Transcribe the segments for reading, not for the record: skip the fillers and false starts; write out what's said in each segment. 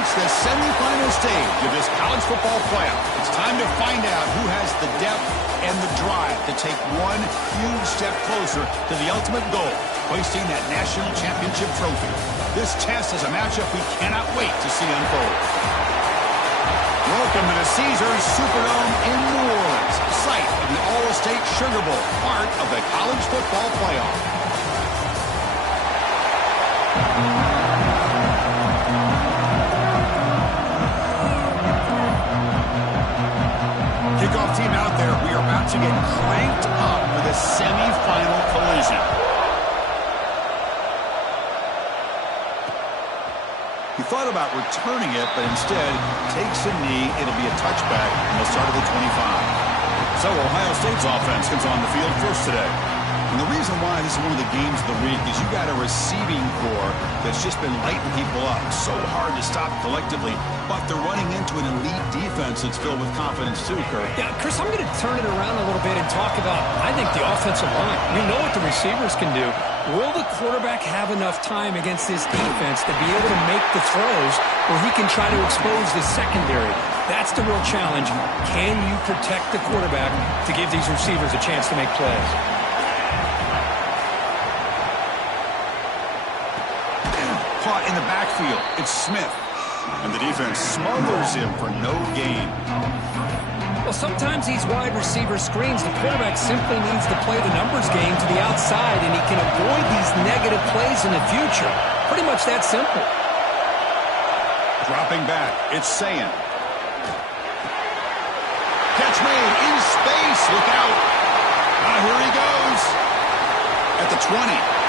reached the semifinal stage of this college football playoff. It's time to find out who has the depth and the drive to take one huge step closer to the ultimate goal, hoisting that national championship trophy. This test is a matchup we cannot wait to see unfold. Welcome to the Caesars Superdome in New Orleans, site of the All-State Sugar Bowl, part of the college football playoff. Kickoff team out there. We are about to get cranked up for the semifinal collision. He thought about returning it, but instead takes a knee. It'll be a touchback, and they'll start at the 25. So Ohio State's offense comes on the field first today. And the reason why this is one of the games of the week is you got a receiving core that's just been lighting people up. So hard to stop collectively, but they're running into an elite defense that's filled with confidence too, Kurt. Yeah, Chris, I'm going to turn it around a little bit and talk about, I think, the offensive line. We know what the receivers can do. Will the quarterback have enough time against this defense to be able to make the throws where he can try to expose the secondary? That's the real challenge. Can you protect the quarterback to give these receivers a chance to make plays? Caught in the backfield. It's Smith. And the defense smothers him for no gain. Well, sometimes these wide receiver screens, the quarterback simply needs to play the numbers game to the outside, and he can avoid these negative plays in the future. Pretty much that simple. Dropping back. It's Sayan. Catch made in space. Look out. Here he goes. At the 20.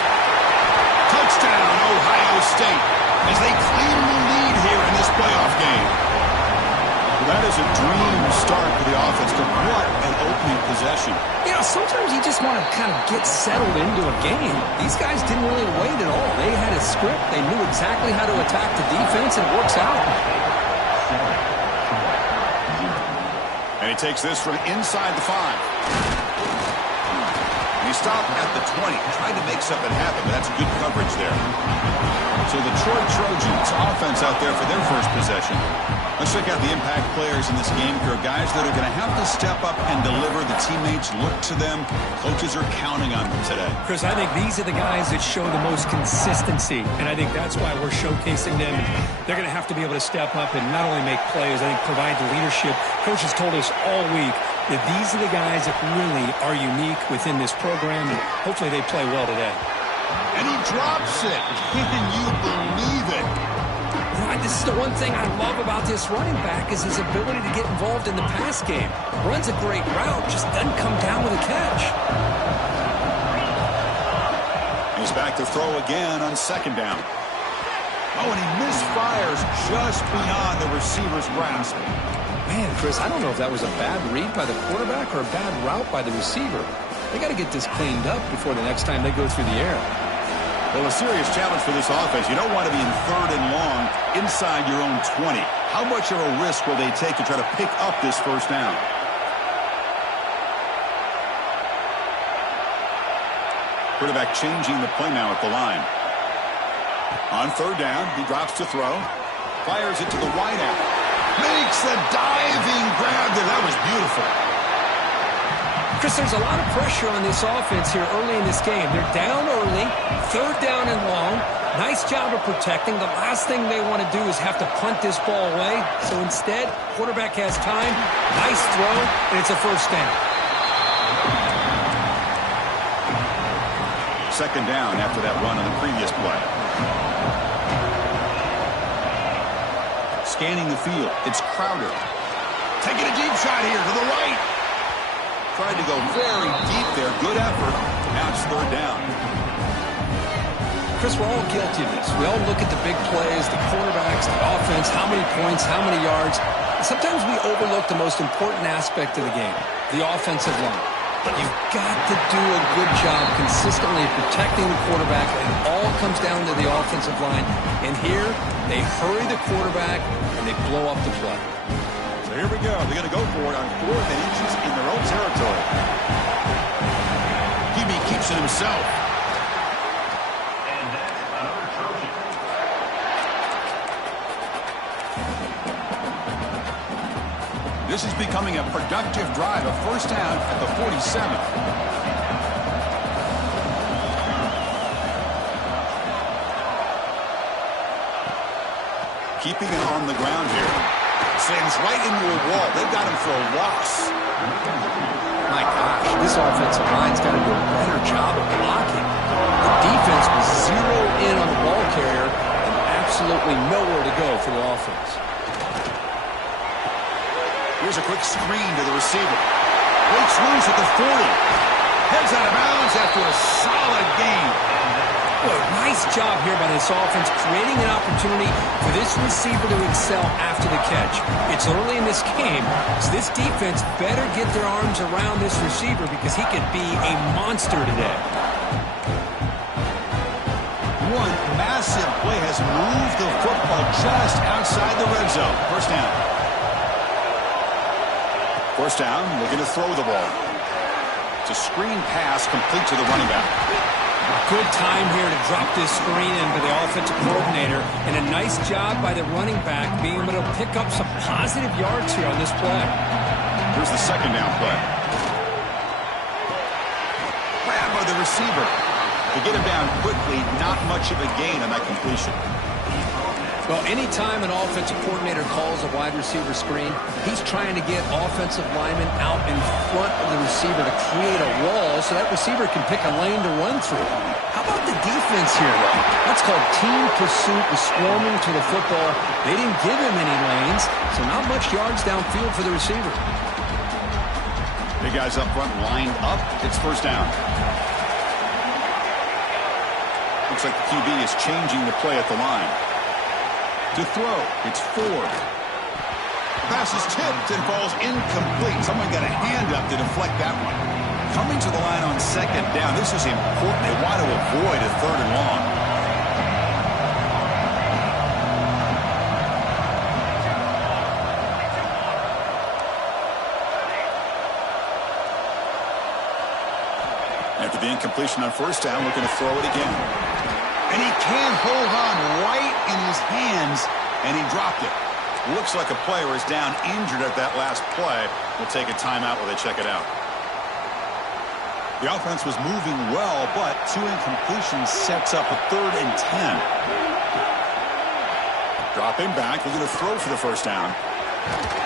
Touchdown, Ohio State, as they claim the lead here in this playoff game. Well, that is a dream start for the offense, but what an opening possession. You know, sometimes you just want to kind of get settled into a game. These guys didn't really wait at all. They had a script. They knew exactly how to attack the defense, and it works out. And he takes this from inside the 5. He stopped at the 20, tried to make something happen, but that's good coverage there. So the Detroit Trojans offense out there for their first possession. Let's check out the impact players in this game. There are guys that are going to have to step up and deliver. The teammates look to them. Coaches are counting on them today. Chris, I think these are the guys that show the most consistency, and I think that's why we're showcasing them. They're going to have to be able to step up and not only make plays, I think provide the leadership. Coaches told us all week that these are the guys that really are unique within this program, and hopefully they play well today. And he drops it. Can you believe it? This is the one thing I love about this running back is his ability to get involved in the pass game. Runs a great route, just doesn't come down with a catch. He's back to throw again on second down. Oh, and he misfires just beyond the receiver's grasp. Man, Chris, I don't know if that was a bad read by the quarterback or a bad route by the receiver. They got to get this cleaned up before the next time they go through the air. Well, a serious challenge for this offense. You don't want to be in 3rd and long inside your own 20. How much of a risk will they take to try to pick up this first down? Quarterback changing the play now at the line. On 3rd down, he drops to throw. Fires it to the wideout. Makes a diving grab there. That was beautiful. Chris, there's a lot of pressure on this offense here early in this game. They're down early, 3rd down and long. Nice job of protecting. The last thing they want to do is have to punt this ball away. So instead, quarterback has time. Nice throw, and it's a first down. 2nd down after that run on the previous play. Scanning the field. It's Crowder. Taking a deep shot here to the right. Tried to go very deep there. Good effort. Now it's 3rd down. Chris, we're all guilty of this. We all look at the big plays, the quarterbacks, the offense, how many points, how many yards. And sometimes we overlook the most important aspect of the game, the offensive line. You've got to do a good job consistently protecting the quarterback. It all comes down to the offensive line. And here, they hurry the quarterback, and they blow up the play. So here we go. They're going to go for it on 4th and inches in their own territory. Hebe keeps it himself. This is becoming a productive drive, a first down at the 47. Keeping it on the ground here. Slams right into a wall. They've got him for a loss. My gosh, this offensive line's got to do a better job of blocking. The defense was zeroed in on the ball carrier and absolutely nowhere to go for the offense. Here's a quick screen to the receiver. Breaks loose at the 40. Heads out of bounds after a solid gain. Well, nice job here by this offense, creating an opportunity for this receiver to excel after the catch. It's early in this game, so this defense better get their arms around this receiver because he could be a monster today. One massive play has moved the football just outside the red zone. First down. First down, looking to throw the ball. It's a screen pass complete to the running back. Good time here to drop this screen in by the offensive coordinator, and a nice job by the running back being able to pick up some positive yards here on this play. Here's the second down play. Grabbed by the receiver. To get him down quickly, not much of a gain on that completion. Well, anytime an offensive coordinator calls a wide receiver screen, he's trying to get offensive linemen out in front of the receiver to create a wall so that receiver can pick a lane to run through. How about the defense here, though? That's called team pursuit and swarming to the football. They didn't give him any lanes, so not much yards downfield for the receiver. Big guys up front lined up. It's first down. Looks like the QB is changing the play at the line. To throw, it's Ford. Pass is tipped and falls incomplete. Someone got a hand up to deflect that one. Coming to the line on second down. This is important. They want to avoid a third and long. After the incompletion on first down, looking to throw it again. And he can't hold on right in his hands, and he dropped it. Looks like a player is down injured at that last play. We'll take a timeout while they check it out. The offense was moving well, but two incompletions sets up a 3rd and 10. Dropping back, looking to throw for the first down.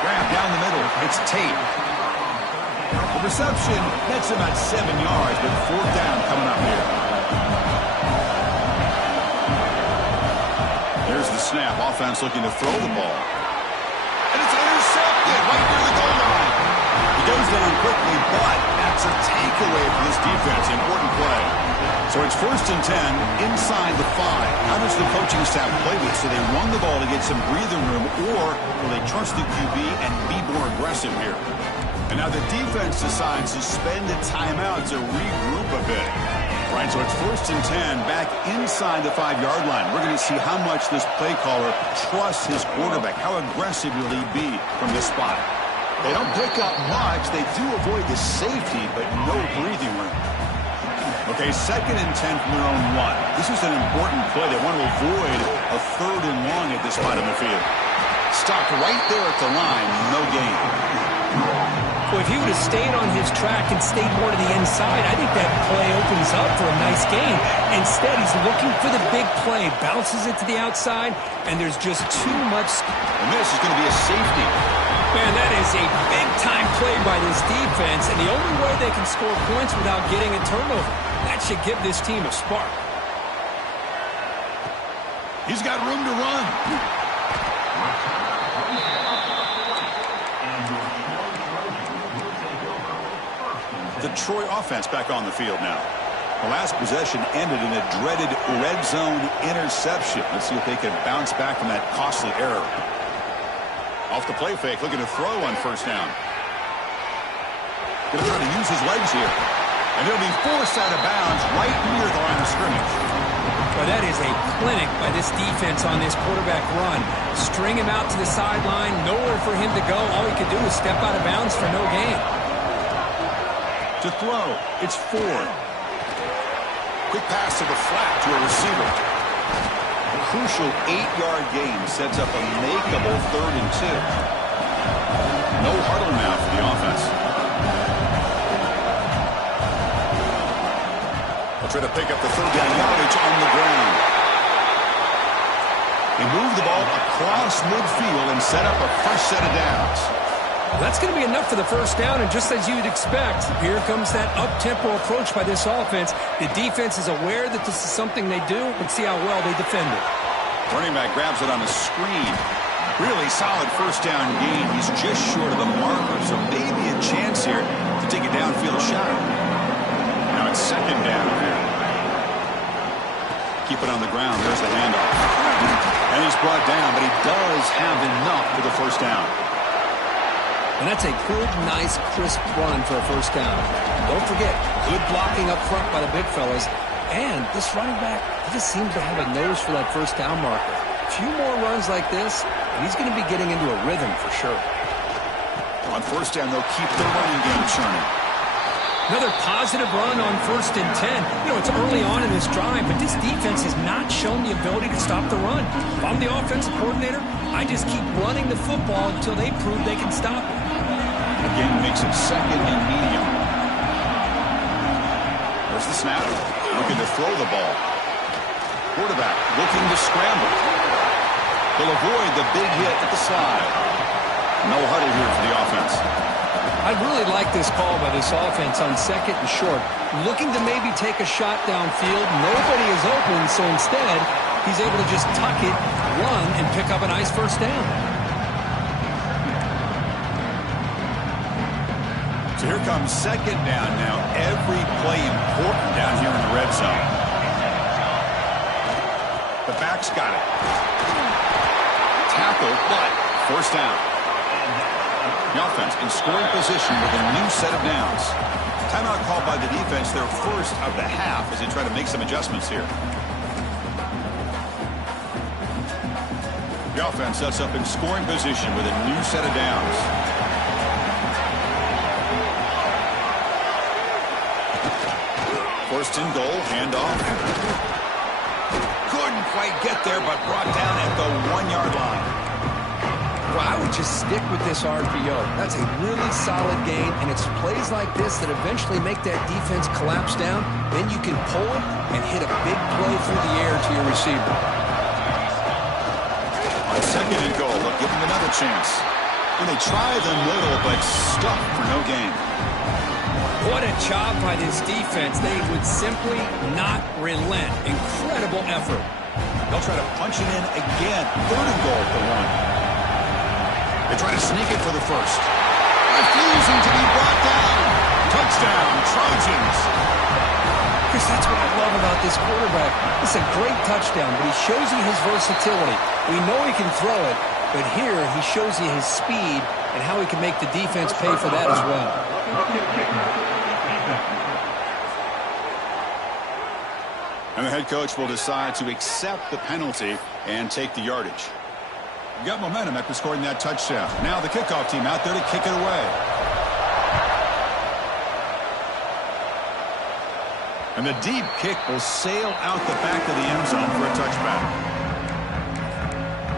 Grab down the middle. It's Tate. The reception nets about 7 yards, but 4th down coming up here. Here's the snap. Offense looking to throw the ball. And it's intercepted right near the goal line. He goes down quickly, but that's a takeaway for this defense. Important play. So it's 1st and 10 inside the 5. How does the coaching staff play this? So they run the ball to get some breathing room, or will they trust the QB and be more aggressive here? And now the defense decides to spend a timeout to regroup a bit. Right, so it's 1st and 10 back inside the 5-yard line. We're going to see how much this play caller trusts his quarterback. How aggressive will he be from this spot? They don't pick up much. They do avoid the safety, but no breathing room. Okay, 2nd and 10 from their own 1. This is an important play. They want to avoid a 3rd and long at this spot in the field. Stopped right there at the line. No gain. Well, if he would have stayed on his track and stayed more to the inside, I think that play opens up for a nice gain. Instead, he's looking for the big play, bounces it to the outside, and there's just too much. And this is going to be a safety. Man, that is a big-time play by this defense, and the only way they can score points without getting a turnover. That should give this team a spark. He's got room to run. The Troy offense back on the field now. The last possession ended in a dreaded red zone interception. Let's see if they can bounce back from that costly error. Off the play fake, looking to throw on first down. Going to try to use his legs here. And he'll be forced out of bounds right near the line of scrimmage. Well, that is a clinic by this defense on this quarterback run. String him out to the sideline, nowhere for him to go. All he could do is step out of bounds for no gain. To throw, it's Ford. Quick pass to the flat to a receiver. A crucial 8-yard gain sets up a makeable 3rd and 2. No huddle now for the offense. They'll try to pick up the third down yardage on the ground. They move the ball across midfield and set up a fresh set of downs. That's going to be enough for the first down, and just as you'd expect, here comes that up-tempo approach by this offense. The defense is aware that this is something they do, and see how well they defend it. Running back grabs it on a screen. Really solid first down gain. He's just short of the marker, so maybe a chance here to take a downfield shot. Now it's second down here. Keep it on the ground. There's the handoff. And he's brought down, but he does have enough for the first down. And that's a good, nice, crisp run for a first down. Don't forget, good blocking up front by the big fellas. And this running back, he just seems to have a nose for that first down marker. A few more runs like this, and he's going to be getting into a rhythm for sure. On first down, they'll keep the running game churning. Another positive run on 1st and 10. You know, it's early on in this drive, but this defense has not shown the ability to stop the run. If I'm the offensive coordinator, I just keep running the football until they prove they can stop it. Again, makes it second and medium. There's the snap. Looking to throw the ball. Quarterback looking to scramble. They'll avoid the big hit at the slide. No huddle here for the offense. I really like this call by this offense on 2nd and short. Looking to maybe take a shot downfield. Nobody is open, so instead, he's able to just tuck it, run, and pick up a nice first down. So here comes second down now. Every play important down here in the red zone. The back's got it. Tackle, but first down. The offense in scoring position with a new set of downs. Timeout called by the defense, their first of the half, as they try to make some adjustments here. The offense sets up in scoring position with a new set of downs. First and goal, handoff. Couldn't quite get there, but brought down at the 1-yard line. Well, I would just stick with this RPO. That's a really solid game, and it's plays like this that eventually make that defense collapse down. Then you can pull it and hit a big play through the air to your receiver. On second and goal, they'll give him another chance. And they try the middle, but stuck for no gain. What a job by this defense. They would simply not relent. Incredible effort. They'll try to punch it in again. Third and goal at the 1. They try to sneak it for the first. Refusing to be brought down. Touchdown, Trojans. Chris, that's what I love about this quarterback. It's a great touchdown, but he shows you his versatility. We know he can throw it, but here he shows you his speed and how he can make the defense pay for that as well. And the head coach will decide to accept the penalty and take the yardage. You got momentum after scoring that touchdown. Now the kickoff team out there to kick it away. And the deep kick will sail out the back of the end zone for a touchback.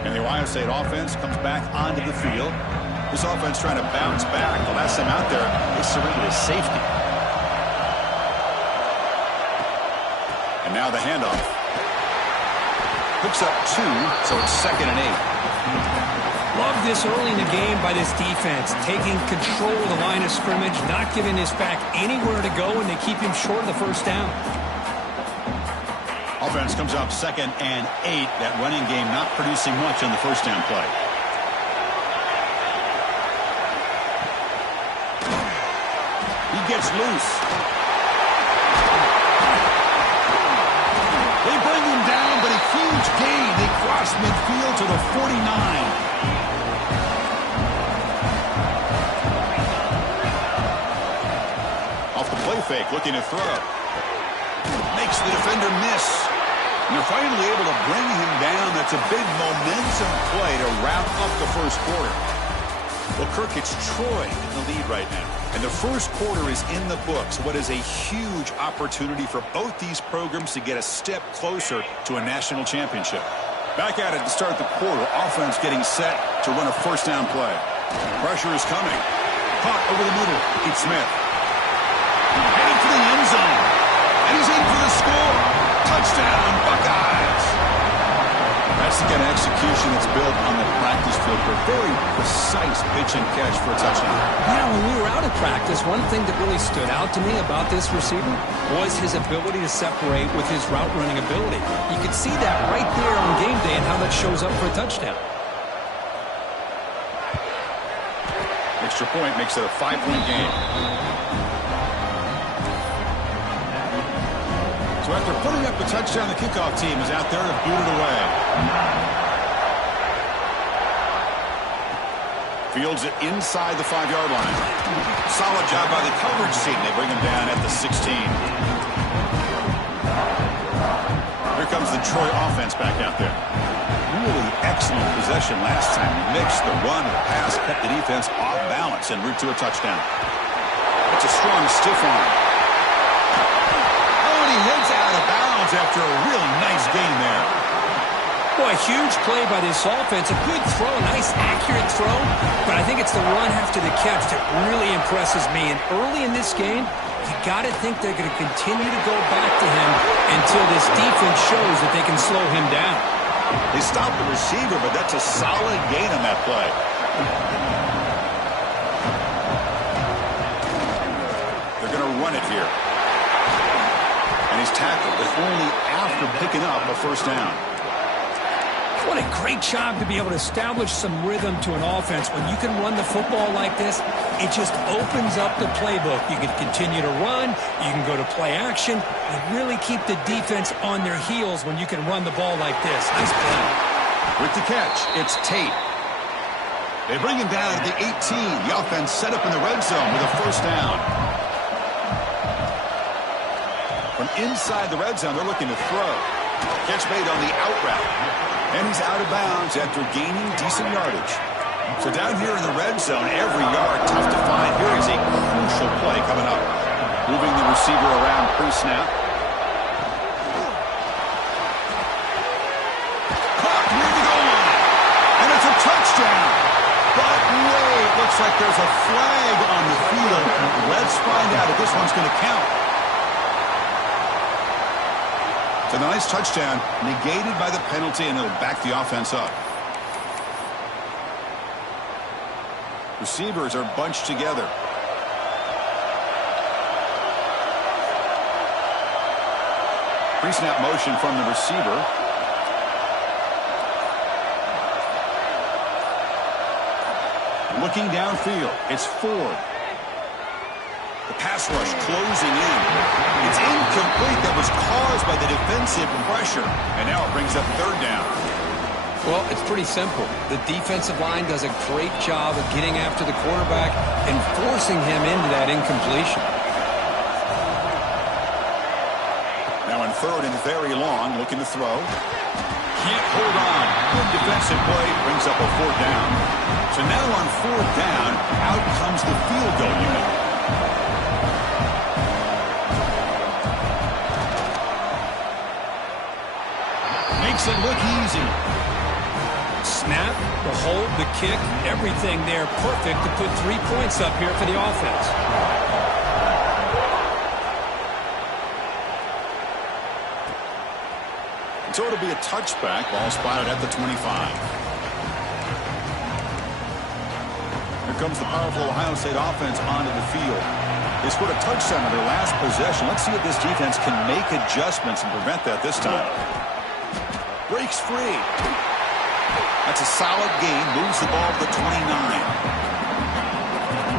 And the Ohio State offense comes back onto the field. This offense trying to bounce back. The last time out there, they surrendered a safety. And now the handoff. Picks up 2, so it's 2nd and 8. Love this early in the game by this defense, taking control of the line of scrimmage, not giving his back anywhere to go, and they keep him short of the first down. Offense comes up 2nd and 8. That running game not producing much on the first down play. He gets loose. They bring him down, but a huge gain. They cross midfield to the 49. Off the play fake, looking to throw. Makes the defender miss. And they're finally able to bring him down. That's a big momentum play to wrap up the first quarter. Well, Kirk, it's Troy in the lead right now. And the first quarter is in the books. What is a huge opportunity for both these programs to get a step closer to a national championship. Back at it to start the quarter. Offense getting set to run a first down play. Pressure is coming. Caught over the middle. It's Smith. Heading for the end zone. And he's in for the score. Touchdown, Buckeyes. That's the kind of execution that's built on the practice field for a very precise pitch and catch for a touchdown. Yeah, when we were out at practice, one thing that really stood out to me about this receiver was his ability to separate with his route running ability. You could see that right there on game day and how that shows up for a touchdown. Extra point makes it a 5-point game. So after putting up a touchdown, the kickoff team is out there to boot it away. Fields it inside the 5-yard line. Solid job by the coverage team. They bring him down at the 16. Here comes the Troy offense back out there. Really excellent possession last time. They mixed the run and the pass, kept the defense off balance en route to a touchdown. It's a strong stiff arm. Oh, and he hits out of bounds after a really nice gain there. Boy, huge play by this offense. A good throw, a nice accurate throw. But I think it's the run after the catch that really impresses me. And early in this game, you got to think they're going to continue to go back to him until this defense shows that they can slow him down. They stopped the receiver, but that's a solid gain on that play. They're going to run it here. And he's tackled, but only after picking up a first down. What a great job to be able to establish some rhythm to an offense. When you can run the football like this, it just opens up the playbook. You can continue to run. You can go to play action. You really keep the defense on their heels when you can run the ball like this. Nice play. With the catch, it's Tate. They bring him down at the 18. The offense set up in the red zone with a first down. From inside the red zone, they're looking to throw. Catch made on the out route. And he's out of bounds after gaining decent yardage. So down here in the red zone, every yard tough to find. Here is a crucial play coming up. Moving the receiver around pre-snap. Caught near the goal line. And it's a touchdown. But wait, looks like there's a flag on the field. Let's find out if this one's going to count. So the nice touchdown negated by the penalty, and it'll back the offense up. Receivers are bunched together. Pre-snap motion from the receiver. Looking downfield, it's Ford. The pass rush closing in. It's incomplete. That was caused by the defensive pressure. And now it brings up third down. Well, it's pretty simple. The defensive line does a great job of getting after the quarterback and forcing him into that incompletion. Now on third and very long, looking to throw. Can't hold on. Good defensive play. Brings up a fourth down. So now on fourth down, out comes the field goal unit. Makes it look easy. Snap, the hold, the kick, everything there perfect to put 3 points up here for the offense. So it'll be a touchback. Ball spotted at the 25. Here comes the powerful Ohio State offense onto the field. They scored a touchdown on their last possession. Let's see if this defense can make adjustments and prevent that this time. Breaks free. That's a solid gain. Moves the ball to the 29.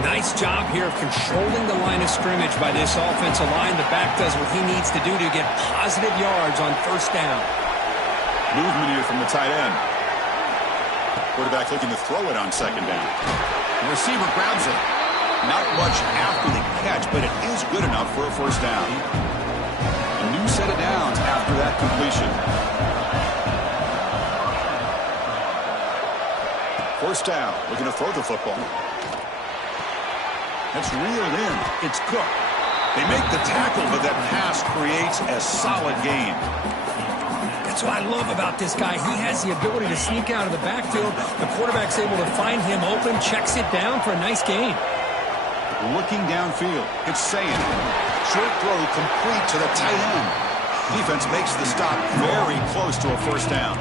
Nice job here of controlling the line of scrimmage by this offensive line. The back does what he needs to do to get positive yards on first down. Movement here from the tight end. Quarterback looking to throw it on second down. The receiver grabs it. Not much after the catch, but it is good enough for a first down. A new set of downs after that completion. First down, looking to throw the football. That's reeled in. It's Cook. They make the tackle, but that pass creates a solid gain. That's what I love about this guy. He has the ability to sneak out of the backfield. The quarterback's able to find him open, checks it down for a nice gain. Looking downfield, it's saying short throw complete to the tight end. Defense makes the stop very close to a first down.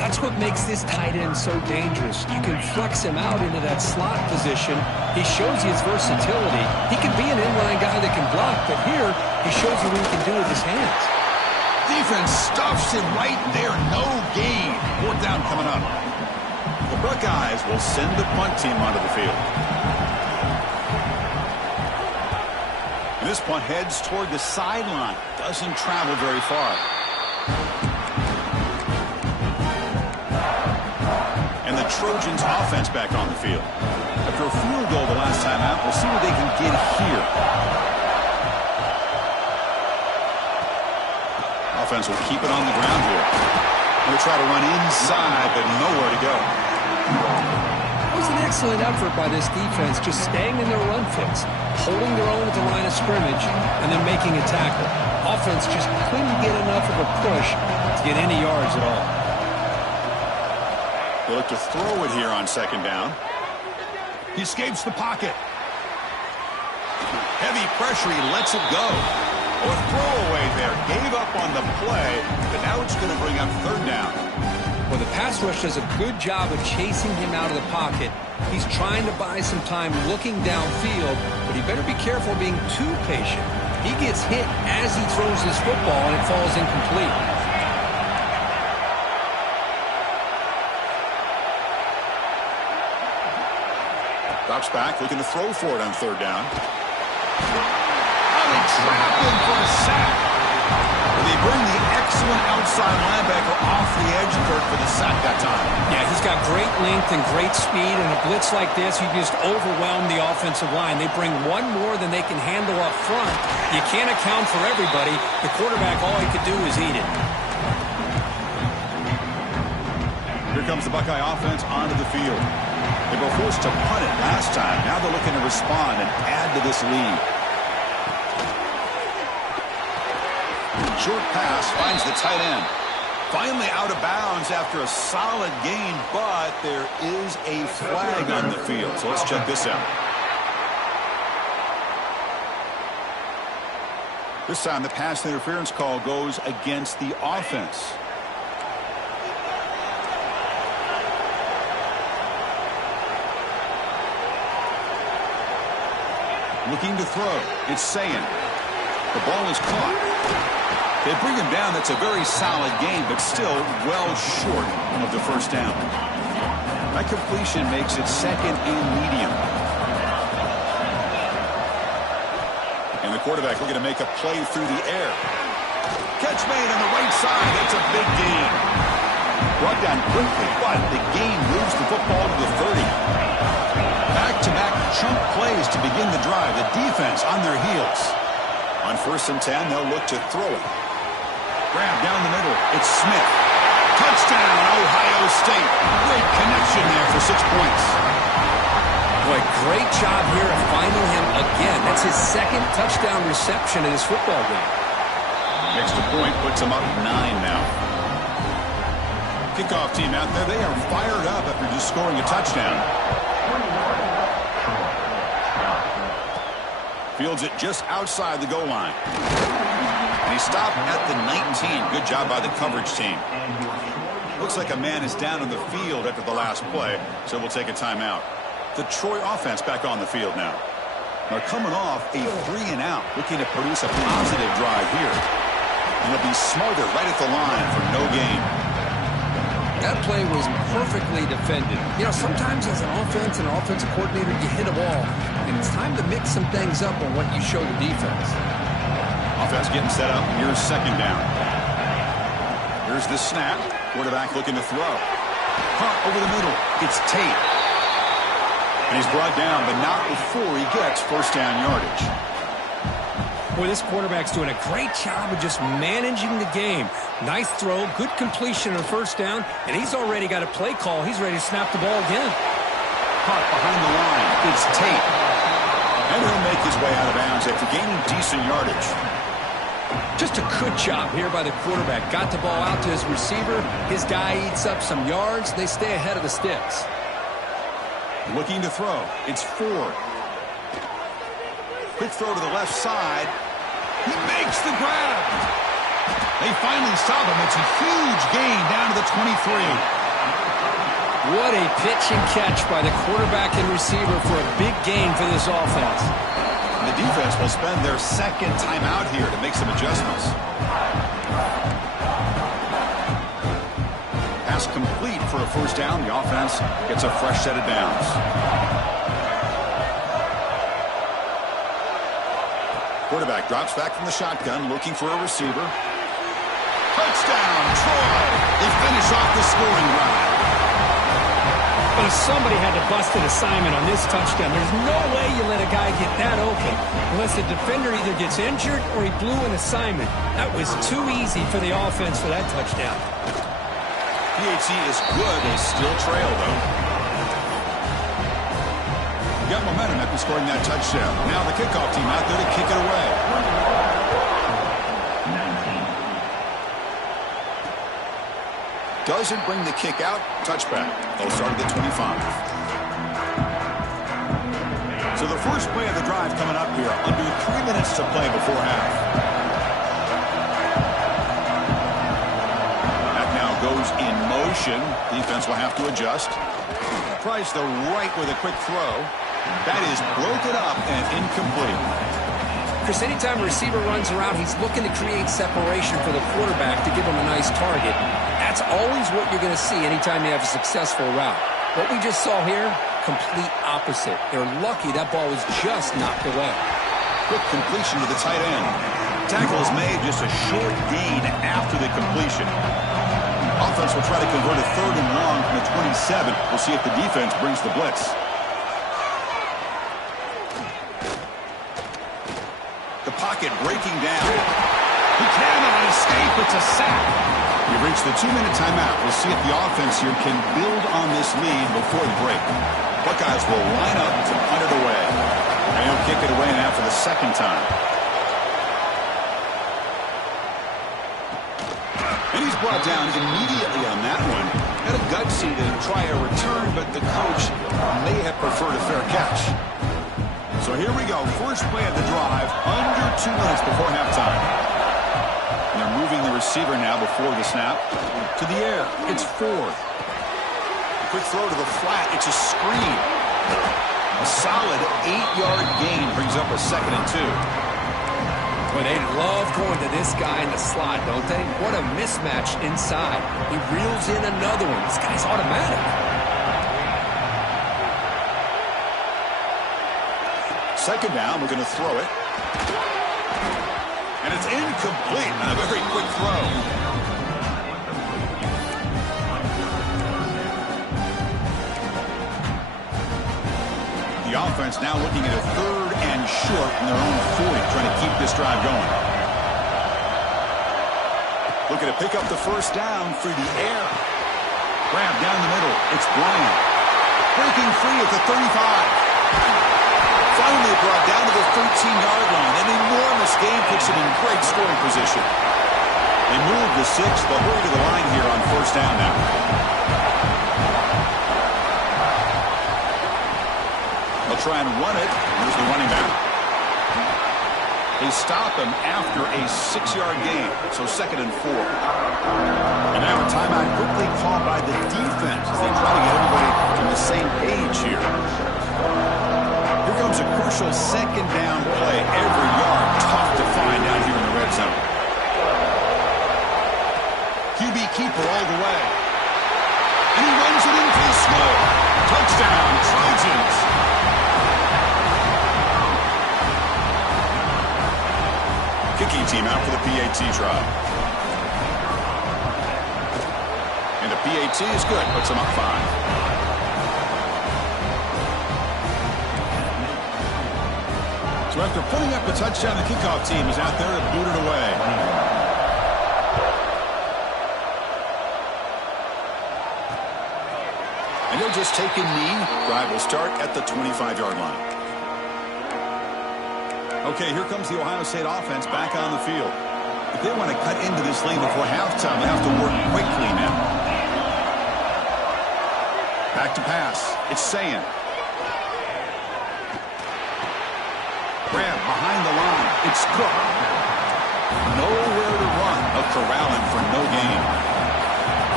That's what makes this tight end so dangerous. You can flex him out into that slot position. He shows you his versatility. He can be an inline guy that can block, but here he shows you what he can do with his hands. Defense stuffs him right there. No gain. Fourth down coming up. The Buckeyes will send the punt team onto the field. And this punt heads toward the sideline. Doesn't travel very far. And the Trojans offense back on the field. After a field goal the last time out, we'll see what they can get here. Offense will keep it on the ground here. Going to try to run inside, but nowhere to go. It was an excellent effort by this defense, just staying in their run fix, holding their own at the line of scrimmage, and then making a tackle. Offense just couldn't get enough of a push to get any yards at all. They look to throw it here on second down. He escapes the pocket. Heavy pressure, he lets it go. Or throwaway there. Gave up on the play, but now it's going to bring up third down. Well, the pass rush does a good job of chasing him out of the pocket. He's trying to buy some time looking downfield, but he better be careful being too patient. He gets hit as he throws his football, and it falls incomplete. Drops back, looking to throw for it on third down. Oh, they trap him for a sack. They bring the excellent outside linebacker off the edge, Kirk, for the sack that time. Yeah, he's got great length and great speed, and a blitz like this, you just overwhelm the offensive line. They bring one more than they can handle up front. You can't account for everybody. The quarterback, all he could do is eat it. Here comes the Buckeye offense onto the field. They were forced to punt it last time. Now they're looking to respond and add to this lead. Short pass finds the tight end. Finally out of bounds after a solid gain, but there is a flag on the field. So let's check this out. This time the pass interference call goes against the offense. Looking to throw. It's saying the ball is caught. They bring him down. That's a very solid game, but still well short of the first down. That completion makes it second and medium. And the quarterback looking to make a play through the air. Catch made on the right side. That's a big gain. Brought down quickly, but the gain moves the football to the 30. Back-to-back chunk plays to begin the drive. The defense on their heels. On 1st and 10, they'll look to throw it. Grab down the middle. It's Smith. Touchdown, Ohio State. Great connection there for 6 points. Boy, great job here of finding him again. That's his second touchdown reception in his football game. Extra point puts him up 9 now. Kickoff team out there, they are fired up after just scoring a touchdown. Fields it just outside the goal line. And he stopped at the 19. Good job by the coverage team. Looks like a man is down on the field after the last play, so we'll take a timeout. The Troy offense back on the field now. They're coming off a 3-and-out, looking to produce a positive drive here. And they'll be smothered right at the line for no gain. That play was perfectly defended. You know, sometimes as an offense and an offensive coordinator, you hit a ball, and it's time to mix some things up on what you show the defense. Offense getting set up. Here's second down. Here's the snap. Quarterback looking to throw. Punt over the middle. It's Tate. And he's brought down, but not before he gets first down yardage. Boy, this quarterback's doing a great job of just managing the game. Nice throw, good completion on first down, and he's already got a play call. He's ready to snap the ball again. Caught behind the line. It's Tate. And he'll make his way out of bounds after gaining decent yardage. Just a good job here by the quarterback. Got the ball out to his receiver. His guy eats up some yards. They stay ahead of the sticks. Looking to throw. It's Ford. Quick throw to the left side. He makes the grab. They finally stop him. It's a huge gain down to the 23. What a pitch and catch by the quarterback and receiver for a big gain for this offense. The defense will spend their second timeout here to make some adjustments. Pass complete for a first down. The offense gets a fresh set of downs. Quarterback drops back from the shotgun, looking for a receiver. Touchdown, Troy! They finish off the scoring drive. But somebody had to bust an assignment on this touchdown. There's no way you let a guy get that open unless the defender either gets injured or he blew an assignment. That was too easy for the offense for that touchdown. PAT is good. They still trail, though. Got momentum after scoring that touchdown. Now the kickoff team out there to kick it away. Doesn't bring the kick out. Touchback. They'll start at the 25. So the first play of the drive coming up here. Under 3 minutes to play before half. That now goes in motion. Defense will have to adjust. Tries the right with a quick throw. That is broken up and incomplete. Chris, anytime a receiver runs around, he's looking to create separation for the quarterback to give him a nice target. That's always what you're going to see anytime you have a successful route. What we just saw here, complete opposite. They're lucky that ball was just knocked away. Quick completion to the tight end. Tackle is made, just a short gain after the completion. Offense will try to convert a third and long from the 27. We'll see if the defense brings the blitz. The pocket breaking down. He cannot escape. It's a sack. We've reached the 2-minute timeout. We'll see if the offense here can build on this lead before the break. Buckeyes will line up to punt it away. And he'll kick it away now for the second time. And he's brought down immediately on that one. Had a gutsy to try a return, but the coach may have preferred a fair catch. So here we go. First play of the drive, under 2 minutes before halftime. And they're moving the receiver now before the snap. To the air. It's Ford. Quick throw to the flat. It's a screen. A solid 8-yard gain brings up a 2nd and 2. Well, they love going to this guy in the slot, don't they? What a mismatch inside. He reels in another one. This guy's automatic. Second down, we're going to throw it. And it's incomplete on a very quick throw. The offense now looking at a 3rd and short in their own 40, trying to keep this drive going. Looking to pick up the first down through the air. Grab down the middle. It's Bryant. Breaking free at the 35. Finally brought down to the 13-yard line. An enormous gain puts him in great scoring position. They move the 6. They'll hurry to the line here on first down now. They'll try and run it. Here's the running back. They stop him after a 6-yard gain. So 2nd and 4. And now a timeout quickly called by the defense as they try to get everybody on the same page here. Here comes a crucial 2nd down play. Every yard tough to find down here in the red zone. QB keeper all the way. And he runs it in for the score. Touchdown, Trojans. Kicking team out for the PAT try. And the PAT is good. Puts them up 5. So after putting up the touchdown, the kickoff team is out there to boot it away. And he'll just take a knee. Drive will start at the 25-yard line. Okay, here comes the Ohio State offense back on the field. If they want to cut into this lead before halftime, they have to work quickly now. Back to pass. It's Sayan. Grab behind the line. It's Cook. Nowhere to run. A corralling for no gain.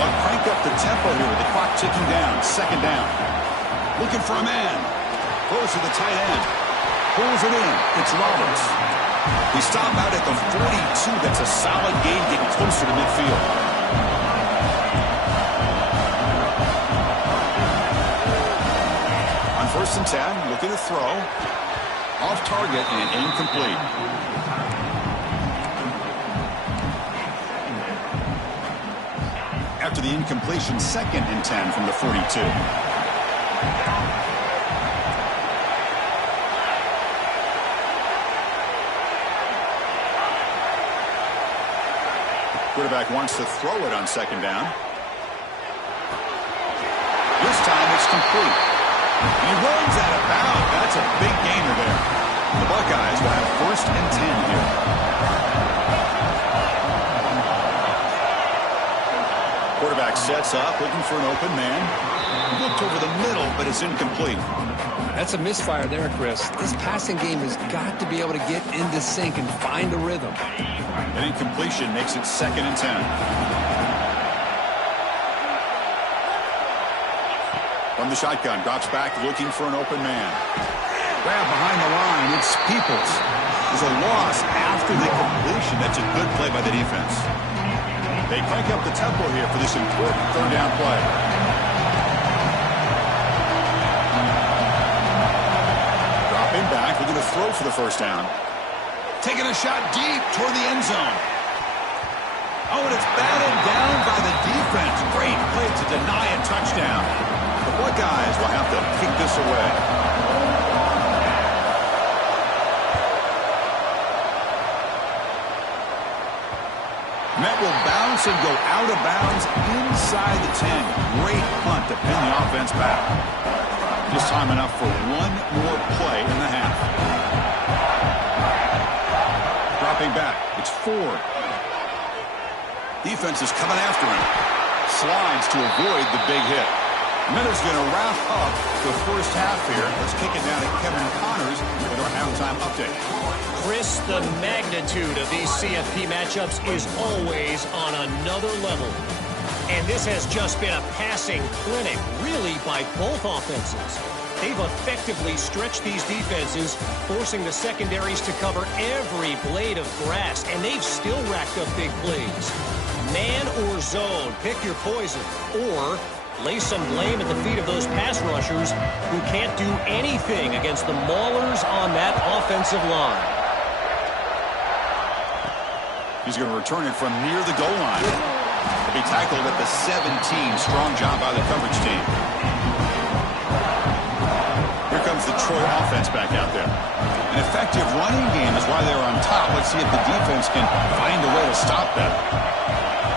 But crank up the tempo here with the clock ticking down. Second down. Looking for a man. Throws to the tight end. Pulls it in. It's Roberts. We stop out at the 42. That's a solid gain, getting closer to midfield. On 1st and 10, looking to throw. Off target and incomplete. After the incompletion, 2nd and 10 from the 42. Quarterback wants to throw it on 2nd down. This time it's complete. He runs out of bounds. That's a big gainer there. The Buckeyes will have 1st and 10 here. Quarterback sets up, looking for an open man. Looked over the middle, but it's incomplete. That's a misfire there, Chris. This passing game has got to be able to get into sync and find a rhythm. An incompletion makes it 2nd and 10. From the shotgun, drops back, looking for an open man. Grab behind the line. It's Peoples. There's a loss after the completion. That's a good play by the defense. They crank up the tempo here for this important 3rd down play. Dropping back, looking to throw for the 1st down. Taking a shot deep toward the end zone. Oh, and it's batted down by the defense. Great play to deny a touchdown. The Buckeyes will have to kick this away. Met will bounce and go out of bounds inside the 10. Great punt to pin the offense back. Just time enough for one more play in the half. Dropping back. It's Ford. Defense is coming after him. Slides to avoid the big hit. Miller's going to wrap up the 1st half here. Let's kick it down to Kevin Connors with our halftime update. Chris, the magnitude of these CFP matchups is always on another level. And this has just been a passing clinic, really, by both offenses. They've effectively stretched these defenses, forcing the secondaries to cover every blade of grass, and they've still racked up big plays. Man or zone, pick your poison, or lay some blame at the feet of those pass rushers who can't do anything against the maulers on that offensive line. He's going to return it from near the goal line. He'll be tackled at the 17. Strong job by the coverage team. Here comes the Troy offense back out there. An effective running game is why they're on top. Let's see if the defense can find a way to stop that.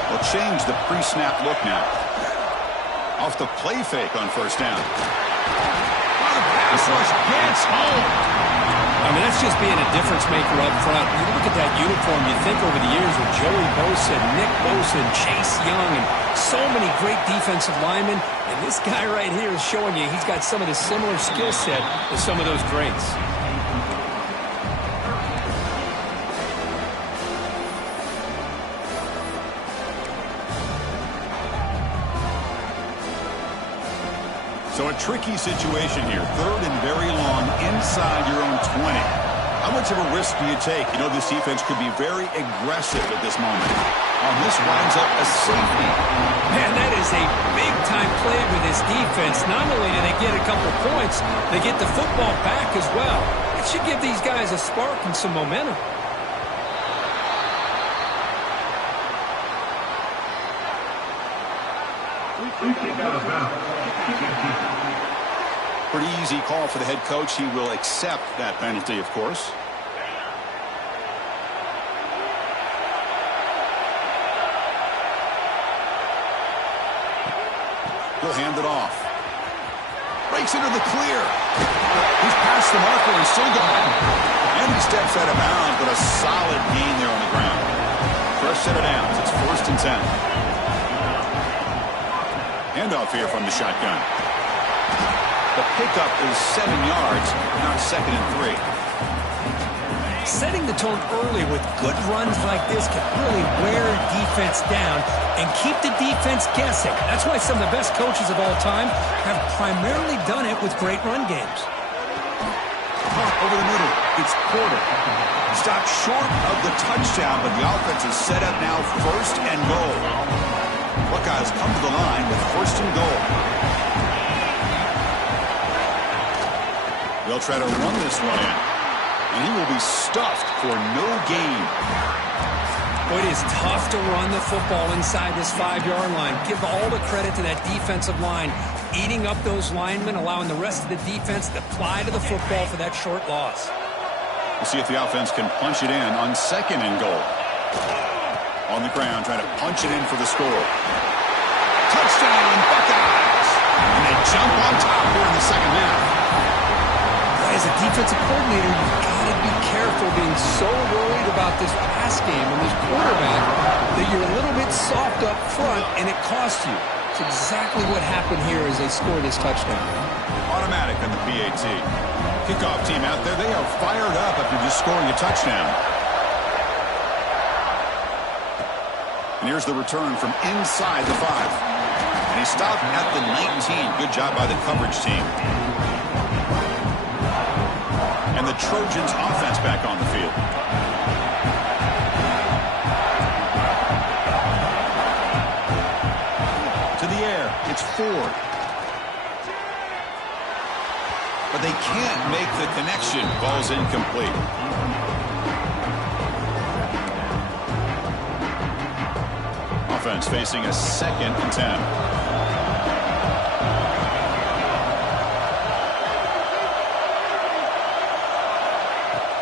They'll change the pre-snap look now. Off the play fake on 1st down. Oh, the pass rush gets home. I mean, that's just being a difference maker up front. You look at that uniform, you think over the years with Joey Bosa, Nick Bosa, and Chase Young, and so many great defensive linemen. And this guy right here is showing you he's got some of the similar skill set to some of those greats. So a tricky situation here. 3rd and very long inside your own 20. How much of a risk do you take? You know, this defense could be very aggressive at this moment. This winds up a safety. Man, that is a big-time play for this defense. Not only do they get a couple points, they get the football back as well. It should give these guys a spark and some momentum. Pretty easy call for the head coach. He will accept that penalty, of course. He'll hand it off. Breaks into the clear. He's past the marker and still going. And he steps out of bounds, but a solid gain there on the ground. Fresh set of downs. It's 1st and 10. Handoff here from the shotgun. The pickup is 7 yards. Now 2nd and 3. Setting the tone early with good runs like this can really wear defense down and keep the defense guessing. That's why some of the best coaches of all time have primarily done it with great run games. Over the middle, it's Porter. Stopped short of the touchdown, but the offense is set up now 1st and goal. Buckeyes come to the line with 1st and goal. They'll try to run this one in, and he will be stuffed for no gain. Boy, it is tough to run the football inside this 5-yard line. Give all the credit to that defensive line, eating up those linemen, allowing the rest of the defense to fly to the football for that short loss. We'll see if the offense can punch it in on 2nd and goal. On the ground, trying to punch it in for the score. Touchdown, Buckeyes! And they jump on top here in the second half. As a defensive coordinator, you've got to be careful being so worried about this pass game and this quarterback that you're a little bit soft up front and it costs you. It's exactly what happened here as they score this touchdown. Automatic on the PAT. Kickoff team out there, they are fired up after just scoring a touchdown. And here's the return from inside the 5. And he stopped at the 19. Good job by the coverage team. And the Trojans offense back on the field. To the air, it's Ford. But they can't make the connection. Ball's incomplete. Offense facing a 2nd and 10.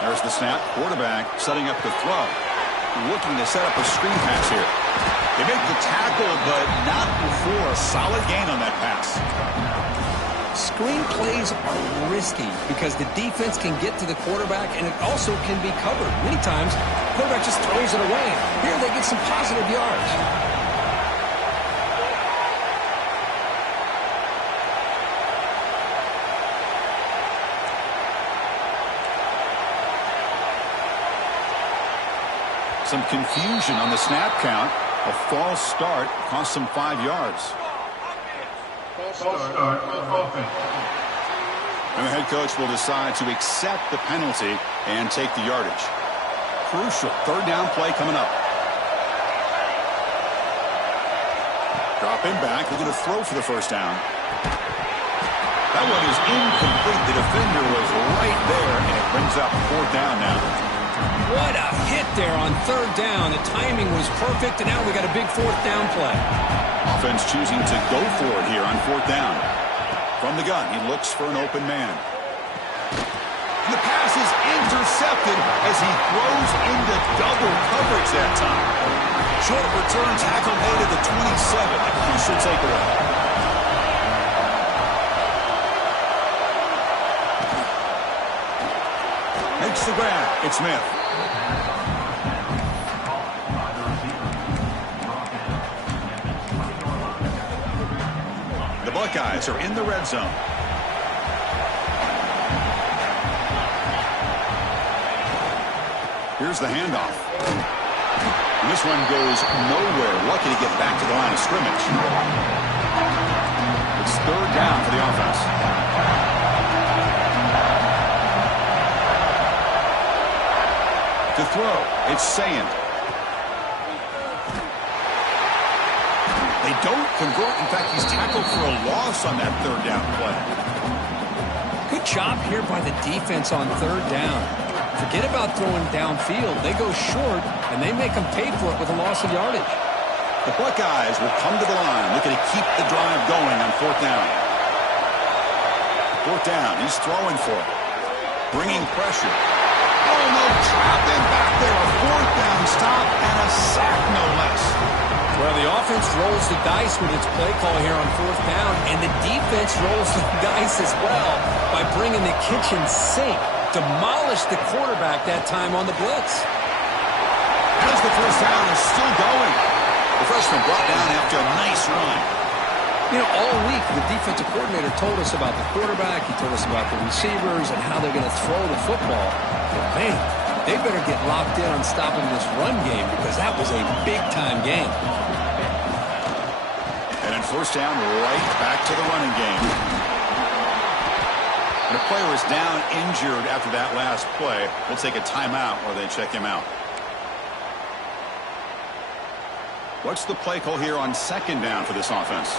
There's the snap. Quarterback setting up the throw. Looking to set up a screen pass here. They make the tackle, but not before a solid gain on that pass. Screen plays are risky because the defense can get to the quarterback and it also can be covered. Many times, the quarterback just throws it away. Here they get some positive yards. Some confusion on the snap count. A false start cost them 5 yards. And the head coach will decide to accept the penalty and take the yardage. Crucial 3rd down play coming up. Dropping back, looking to throw for the 1st down. That one is incomplete. The defender was right there, and it brings up 4th down now. What a hit there on 3rd down. The timing was perfect, and now we got a big 4th down play. Offense choosing to go for it here on 4th down. From the gun, he looks for an open man. The pass is intercepted as he throws into double coverage that time. Short return tackle made at the 27. A crucial takeaway. Makes the grab. It's Smith. The Buckeyes are in the red zone. Here's the handoff. And this one goes nowhere. Lucky to get back to the line of scrimmage. It's 3rd down for the offense. To throw, it's Sand. They don't convert. In fact, he's tackled for a loss on that 3rd down play. Good job here by the defense on 3rd down. Forget about throwing downfield. They go short, and they make them pay for it with a loss of yardage. The Buckeyes will come to the line, looking to keep the drive going on 4th down. 4th down, he's throwing for it. Bringing pressure. Oh, no, trapped in back there. A 4th down stop and a sack, no less. Well, the offense rolls the dice with its play call here on 4th down, and the defense rolls the dice as well by bringing the kitchen sink. Demolished the quarterback that time on the blitz. Has the first down and still going. The freshman brought down after a nice run. You know, all week, the defensive coordinator told us about the quarterback. He told us about the receivers and how they're going to throw the football. But, man, they better get locked in on stopping this run game because that was a big-time game. And in first down, right back to the running game. And the player is down injured after that last play. We'll take a timeout while they check him out. What's the play call here on second down for this offense?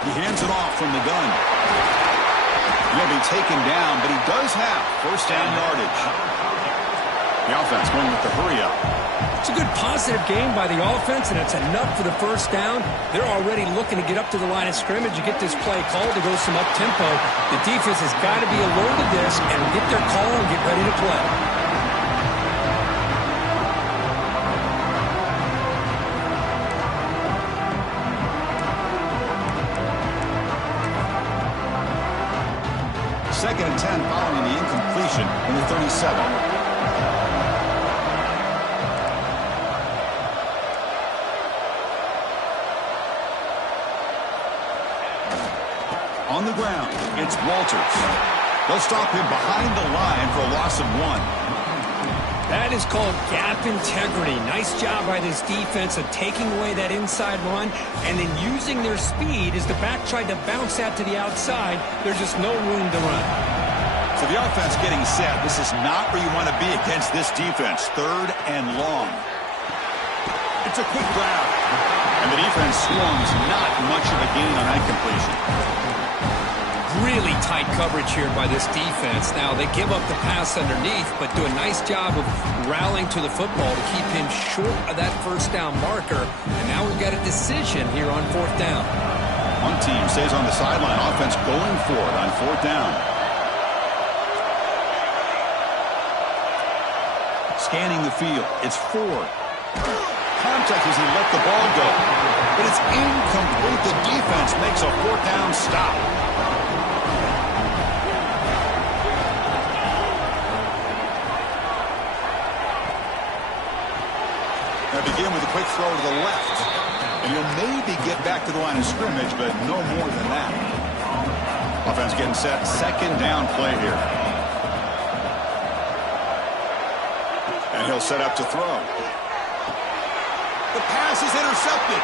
He hands it off from the gun. He'll be taken down, but he does have first down yardage. The offense going with the hurry up. It's a good positive game by the offense, and it's enough for the first down. They're already looking to get up to the line of scrimmage and get this play called to go some up-tempo. The defense has got to be alert to this and get their call and get ready to play. Second and 10 following the incompletion in the 37. On the ground, it's Walters. They'll stop him behind the line for a loss of 1. That is called gap integrity. Nice job by this defense of taking away that inside run and then using their speed as the back tried to bounce that to the outside. There's just no room to run. So the offense getting set. This is not where you want to be against this defense. Third and long. It's a quick grab. And the defense swarms not much of a gain on that completion. Really tight coverage here by this defense. Now, they give up the pass underneath, but do a nice job of rallying to the football to keep him short of that first down marker. And now we've got a decision here on fourth down. One team stays on the sideline. Offense going for it on fourth down. Scanning the field. It's Ford. Contact as he let the ball go. But it's incomplete. The defense makes a fourth down stop. Now begin with a quick throw to the left. And you'll maybe get back to the line of scrimmage, but no more than that. Offense getting set. Second down play here. And he'll set up to throw. The pass is intercepted.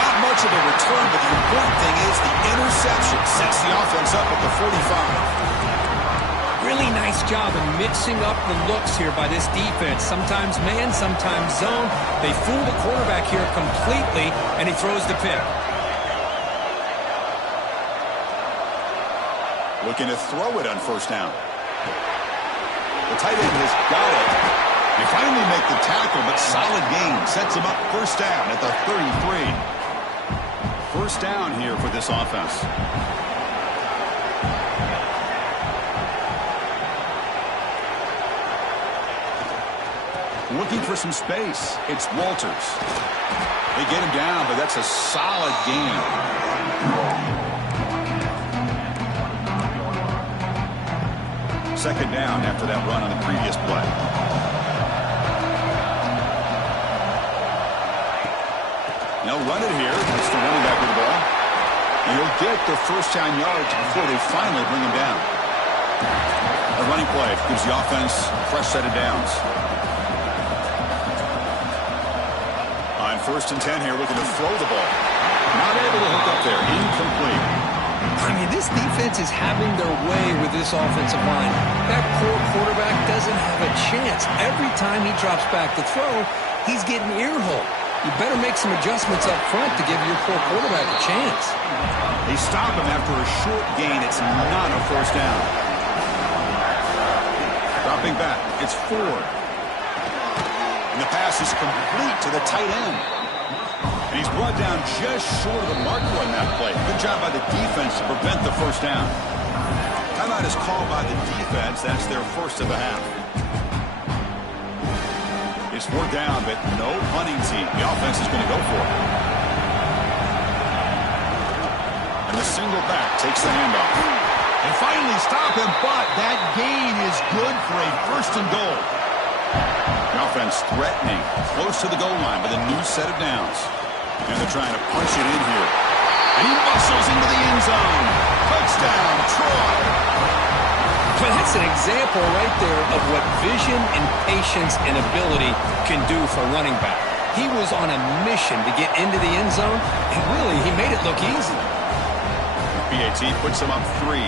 Not much of a return, but the important thing is the interception sets the offense up at the 45. Really nice job of mixing up the looks here by this defense. Sometimes man, sometimes zone. They fool the quarterback here completely, and he throws the pick. Looking to throw it on first down. The tight end has got it. They finally make the tackle, but solid gain. Sets him up first down at the 33. First down here for this offense. Looking for some space. It's Walters. They get him down, but that's a solid gain. Second down after that run on the previous play. They'll run it here. It's the running back with the ball. And he'll get the first down yards before they finally bring him down. A running play gives the offense a fresh set of downs. On first and 10 here, looking to throw the ball. Not able to hook up there. Incomplete. I mean, this defense is having their way with this offensive line. That poor quarterback doesn't have a chance. Every time he drops back to throw, he's getting earhole. You better make some adjustments up front to give your poor quarterback a chance. They stop him after a short gain. It's not a first down. Dropping back, it's Ford. And the pass is complete to the tight end. And he's brought down just short of the marker on that play. Good job by the defense to prevent the first down. Timeout is called by the defense. That's their first of the half. It's fourth down, but no punting team. The offense is going to go for it. And the single back takes the handoff. They finally stop him, but that gain is good for a first and goal. The offense threatening, close to the goal line with a new set of downs. And they're trying to punch it in here. And he muscles into the end zone. Touchdown, Troy. But that's an example right there of what vision and patience and ability can do for a running back. He was on a mission to get into the end zone, and really, he made it look easy. PAT puts them up 3.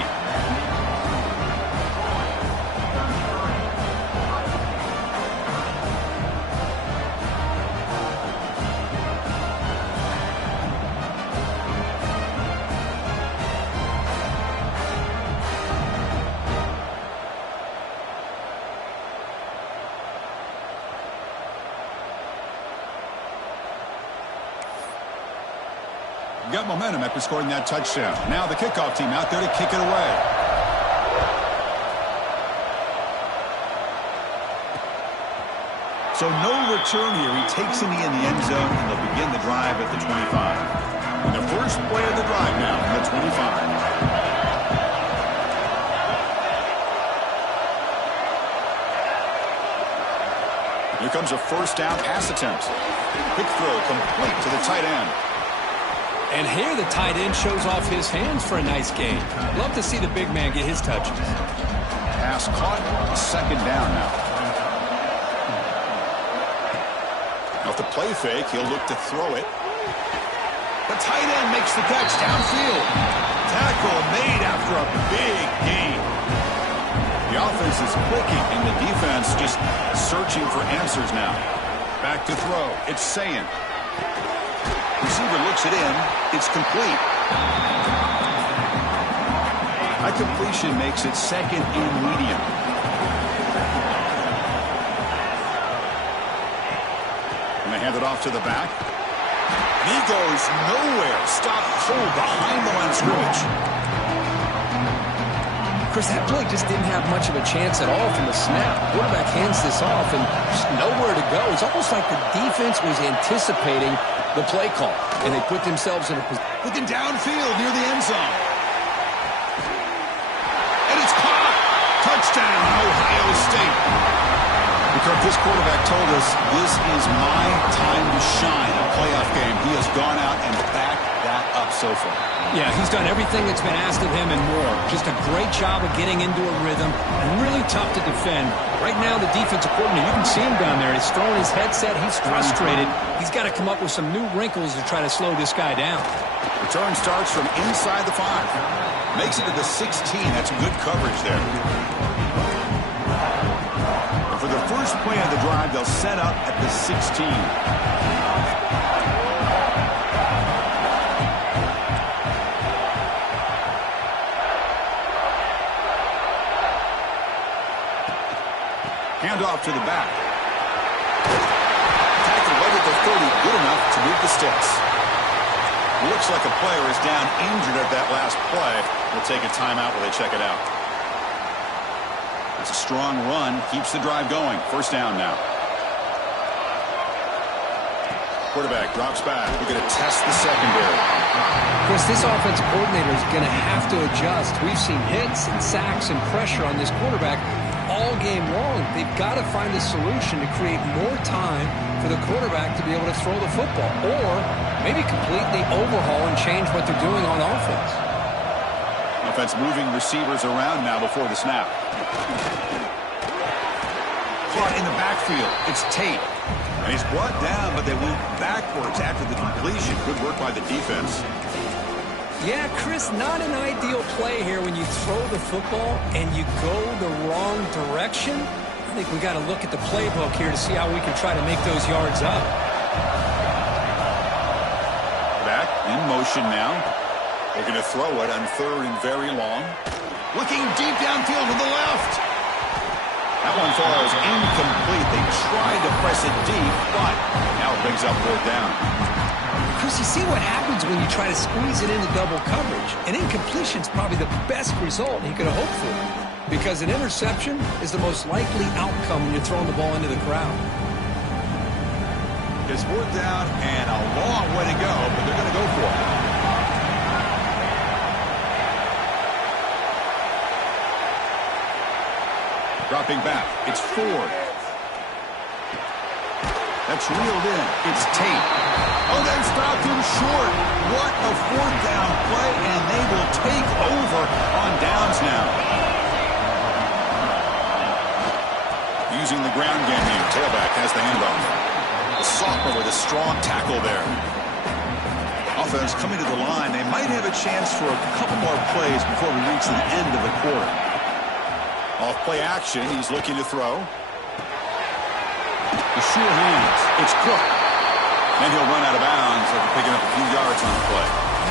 Got momentum after scoring that touchdown. Now the kickoff team out there to kick it away. So no return here. He takes it in the end zone, and they'll begin the drive at the 25. And the first play of the drive now from the 25. Here comes a first down pass attempt. Quick throw complete to the tight end. And here the tight end shows off his hands for a nice gain. Love to see the big man get his touches. Pass caught. Second down now. Off the play fake, he'll look to throw it. The tight end makes the catch downfield. Tackle made after a big gain. The offense is clicking, and the defense just searching for answers now. Back to throw. It's Sayin. Receiver looks it in. It's complete. High completion makes it second and medium. And they hand it off to the back. And he goes nowhere. Stop cold behind the line of scrimmage. Chris, that play just didn't have much of a chance at all from the snap. Quarterback hands this off and just nowhere to go. It's almost like the defense was anticipating the play call, and they put themselves in a position. Looking downfield near the end zone. And it's caught. Touchdown, Ohio State. Because this quarterback told us this is my time to shine. A playoff game. He has gone out and backed that up so far. Yeah, he's done everything that's been asked of him and more. Just a great job of getting into a rhythm. Really tough to defend. Right now, the defensive coordinator, you can see him down there. He's throwing his headset. He's frustrated. He's got to come up with some new wrinkles to try to slow this guy down. Return starts from inside the 5. Makes it to the 16. That's good coverage there. For the first play of the drive, they'll set up at the 16. Handoff to the back. Tackle right at the 30, good enough to move the sticks. Looks like a player is down injured at that last play. We'll take a timeout while they check it out. It's a strong run, keeps the drive going. First down now. Quarterback drops back. We're going to test the secondary. Of course, this offensive coordinator is going to have to adjust. We've seen hits and sacks and pressure on this quarterback all game long. They've got to find a solution to create more time for the quarterback to be able to throw the football, or maybe completely overhaul and change what they're doing on offense. Offense moving receivers around now before the snap. Caught in the backfield. It's Tate. And he's brought down, but they went backwards after the completion. Good work by the defense. Yeah, Chris, not an ideal play here when you throw the football and you go the wrong direction. I think we got to look at the playbook here to see how we can try to make those yards up. Back in motion now. They're going to throw it on third and very long. Looking deep downfield to the left. That one falls incomplete. They tried to press it deep, but now it brings up fourth down. Chris, you see what happens when you try to squeeze it into double coverage. An incompletion is probably the best result he could have hoped for, because an interception is the most likely outcome when you're throwing the ball into the crowd. It's fourth down and a long way to go, but they're going to go for it. Dropping back. It's Ford. That's reeled in. It's Tate. Oh, they stopped him short. What a fourth down play, and they will take over on downs now. Using the ground game here. Tailback has the handoff. The sophomore with a strong tackle there. Offense coming to the line. They might have a chance for a couple more plays before we reach the end of the quarter. Off play action. He's looking to throw. The sure hands. It's Cook. And he'll run out of bounds after picking up a few yards on the play.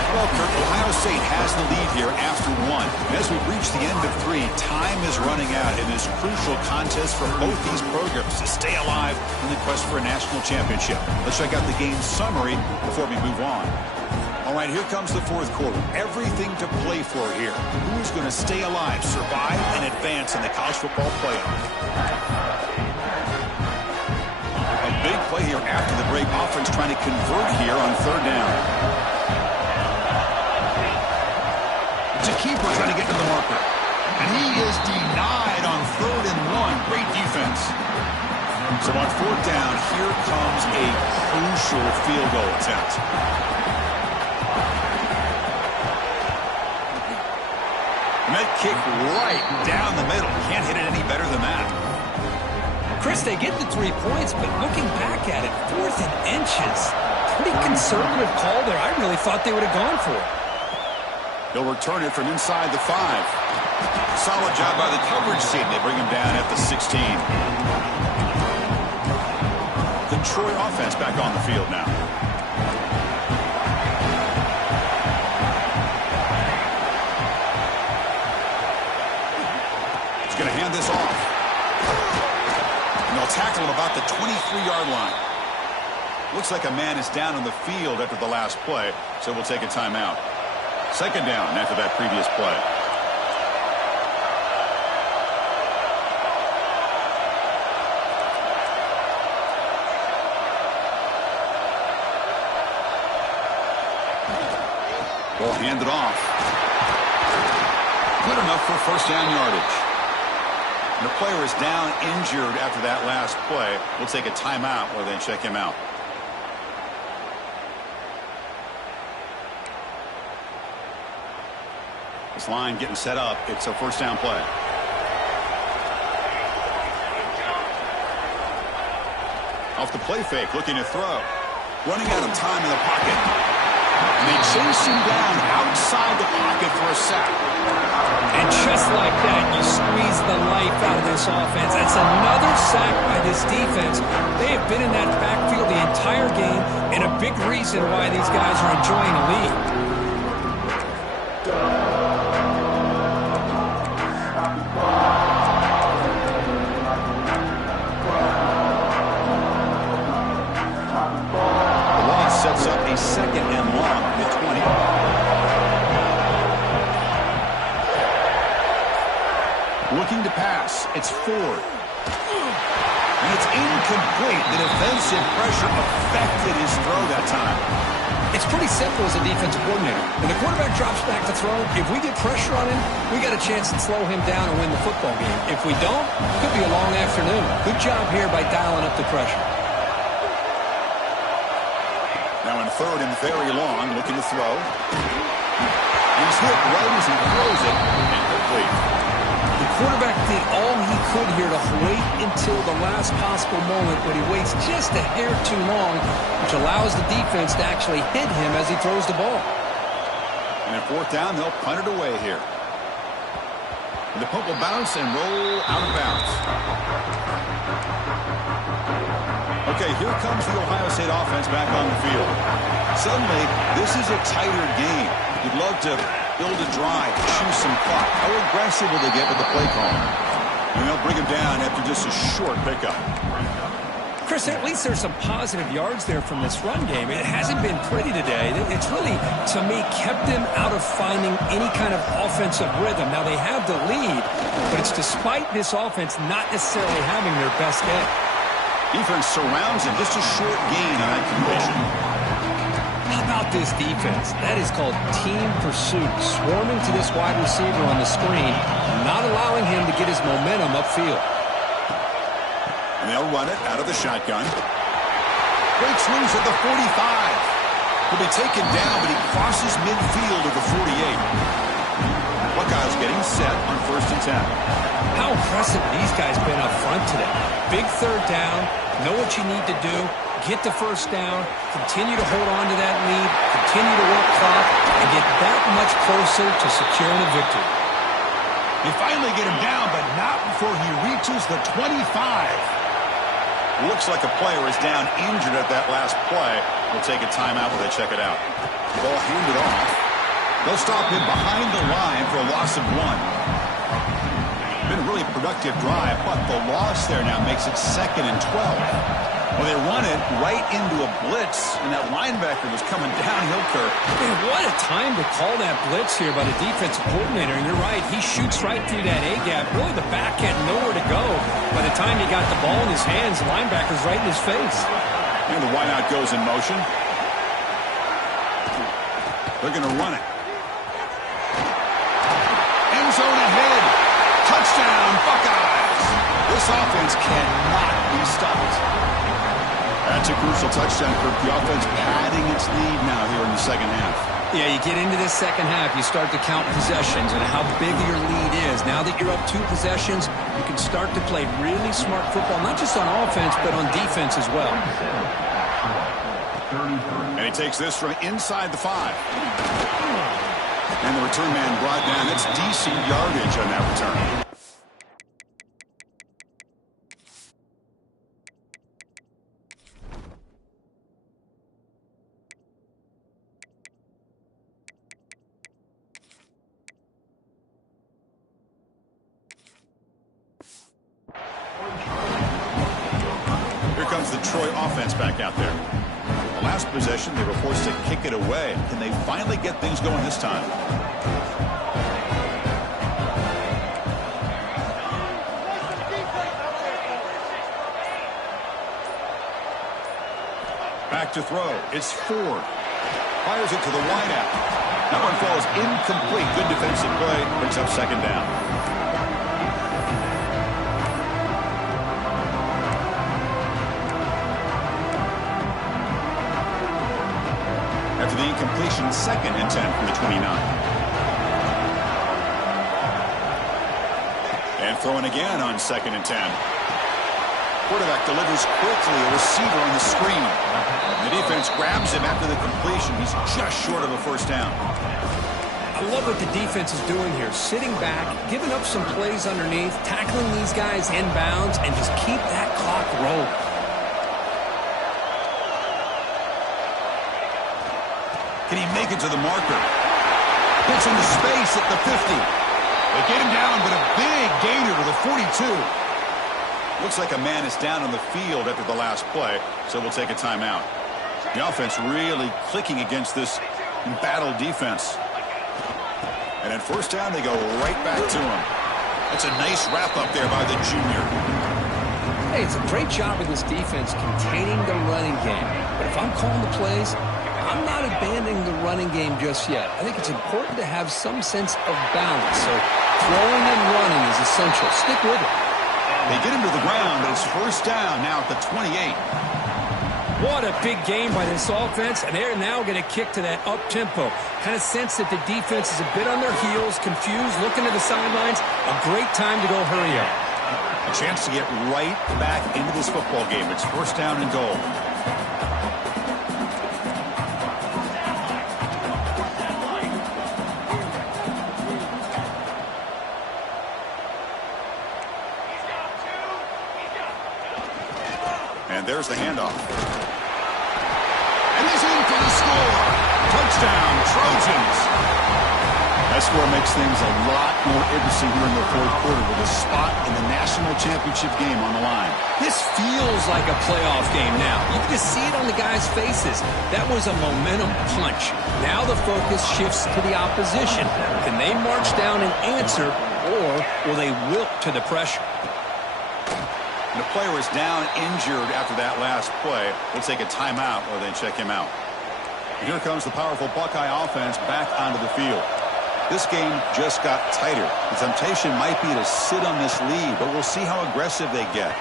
Well, Kirk, Ohio State has the lead here after one. As we reach the end of three, time is running out in this crucial contest for both these programs to stay alive in the quest for a national championship. Let's check out the game summary before we move on. All right, here comes the fourth quarter. Everything to play for here. Who is going to stay alive, survive, and advance in the college football playoff? Big play here after the break. Offense trying to convert here on third down. It's a keeper trying to get to the marker. And he is denied on 3rd and 1. Great defense. So on 4th down, here comes a crucial field goal attempt. And that kick right down the middle. Can't hit it any better than that. Chris, they get the 3 points, but looking back at it, 4th and inches. Pretty conservative call there. I really thought they would have gone for it. He'll return it from inside the 5. Solid job by the coverage team. They bring him down at the 16. The Troy offense back on the field now. He's going to hand this off. And they'll tackle him about the 23-yard line. Looks like a man is down on the field after the last play, so we'll take a timeout. 2nd down after that previous play. Ball handed off. Good enough for 1st down yardage. And the player is down injured after that last play. We'll take a timeout while they check him out. This line getting set up. It's a 1st down play. Off the play fake, looking to throw. Running out of time in the pocket. And they chase him down outside the pocket for a sack. And just like that, you squeeze the life out of this offense. That's another sack by this defense. They have been in that backfield the entire game, and a big reason why these guys are enjoying the lead. The loss sets up a 2nd and long at 20. Looking to pass. It's Ford. And it's incomplete. The defensive pressure affected his throw that time. It's pretty simple as a defensive coordinator. When the quarterback drops back to throw, if we get pressure on him, we got a chance to slow him down and win the football game. If we don't, it could be a long afternoon. Good job here by dialing up the pressure. Now in 3rd and very long, looking to throw. He's hit right as he throws it. Incomplete. The quarterback did all he could here to wait until the last possible moment, but he waits just a hair too long, which allows the defense to actually hit him as he throws the ball. And at 4th down, they'll punt it away here. And the punt will bounce and roll out of bounds. Okay, here comes the Ohio State offense back on the field. Suddenly, this is a tighter game. You'd love to build a drive, choose some clock. How aggressive will they get with the play call? And they'll bring him down after just a short pickup. Chris, at least there's some positive yards there from this run game. It hasn't been pretty today. It's really, to me, kept them out of finding any kind of offensive rhythm. Now, they have the lead, but it's despite this offense not necessarily having their best day. Defense surrounds him. Just a short gain on that completion. How about this defense? That is called team pursuit. Swarming to this wide receiver on the screen, not allowing him to get his momentum upfield. And they'll run it out of the shotgun. Breaks loose at the 45. He'll be taken down, but he crosses midfield at the 48. Buckeyes getting set on 1st and 10. How impressive these guys been up front today. Big 3rd down, know what you need to do, get the 1st down, continue to hold on to that lead, continue to work clock, and get that much closer to securing a victory. They finally get him down, but not before he reaches the 25. Looks like a player is down injured at that last play. We'll take a timeout while they check it out. Ball handed off. They'll stop him behind the line for a loss of 1. Been a really productive drive, but the loss there now makes it 2nd and 12. Well, they run it right into a blitz, and that linebacker was coming downhill, Kirk. Man, what a time to call that blitz here by the defensive coordinator. And you're right, he shoots right through that A-gap. Really, the back had nowhere to go. By the time he got the ball in his hands, the linebacker's right in his face. And the wideout goes in motion. They're going to run it. End zone ahead. Touchdown, Buckeyes. This offense cannot be stopped. That's a crucial touchdown, Kirk. The offense padding its lead now here in the 2nd half. Yeah, you get into this 2nd half, you start to count possessions and how big your lead is. Now that you're up 2 possessions, you can start to play really smart football, not just on offense, but on defense as well. And he takes this from inside the 5. And the return man brought down. That's decent yardage on that return. Here comes the Troy offense back out there. Last possession, they were forced to kick it away. Can they finally get things going this time? Back to throw. It's Ford. Fires it to the wideout. That one falls incomplete. Good defensive play. Brings up 2nd down. After the incompletion, 2nd and 10 from the 29. And throwing again on 2nd and 10. Quarterback delivers quickly, a receiver on the screen. The defense grabs him after the completion. He's just short of a 1st down. I love what the defense is doing here. Sitting back, giving up some plays underneath, tackling these guys inbounds, and just keep that clock rolling. Can he make it to the marker? Gets into space at the 50. They get him down, but a big gainer to the 42. Looks like a man is down on the field after the last play, so we'll take a timeout. The offense really clicking against this embattled defense. And at 1st down, they go right back to him. That's a nice wrap-up there by the junior. Hey, it's a great job of this defense containing the running game. But if I'm calling the plays, I'm not abandoning the running game just yet. I think it's important to have some sense of balance. So throwing and running is essential. Stick with it. They get him to the ground, but it's 1st down now at the 28. What a big game by this offense, and they're now going to kick to that up-tempo. Kind of sense that the defense is a bit on their heels, confused, looking to the sidelines. A great time to go hurry up. A chance to get right back into this football game. It's 1st down and goal. And there's the handoff. And he's in for the score. Touchdown, Trojans. That score makes things a lot more interesting here in the 4th quarter with a spot in the national championship game on the line. This feels like a playoff game now. You can just see it on the guys' faces. That was a momentum punch. Now the focus shifts to the opposition. Can they march down and answer, or will they wilt to the pressure? The player is down injured after that last play. We'll take a timeout or then check him out. Here comes the powerful Buckeye offense back onto the field. This game just got tighter. The temptation might be to sit on this lead, but we'll see how aggressive they get.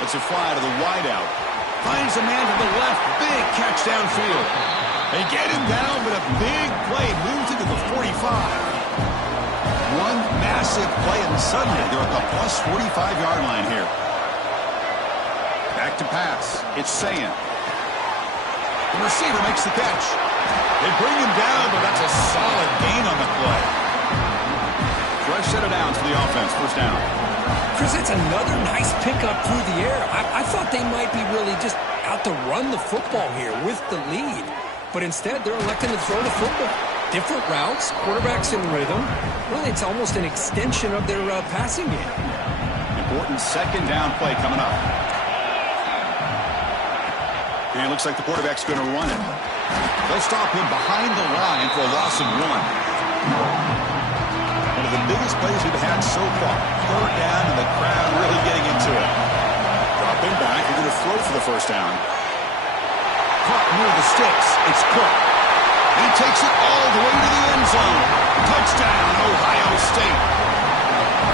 It's a fly to the wideout. Finds a man to the left. Big catch downfield. They get him down, but a big play moves into the 45. One massive play, and suddenly they're at the plus 45-yard line here. Back to pass. It's Sayan. The receiver makes the catch. They bring him down, but that's a solid gain on the play. Fresh set of downs for the offense. First down. Chris, it's another nice pickup through the air. I thought they might be really just out to run the football here with the lead. But instead, they're electing to throw the football. Different routes, quarterbacks in rhythm. Really, it's almost an extension of their passing game. Important second down play coming up. And it looks like the quarterback's going to run it. They'll stop him behind the line for a loss of 1. One of the biggest plays we've had so far. Third down, and the crowd really getting into it. Drop him back. They're going to throw for the first down. Caught near the sticks. It's Cook. And he takes it all the way to the end zone. Touchdown, Ohio State.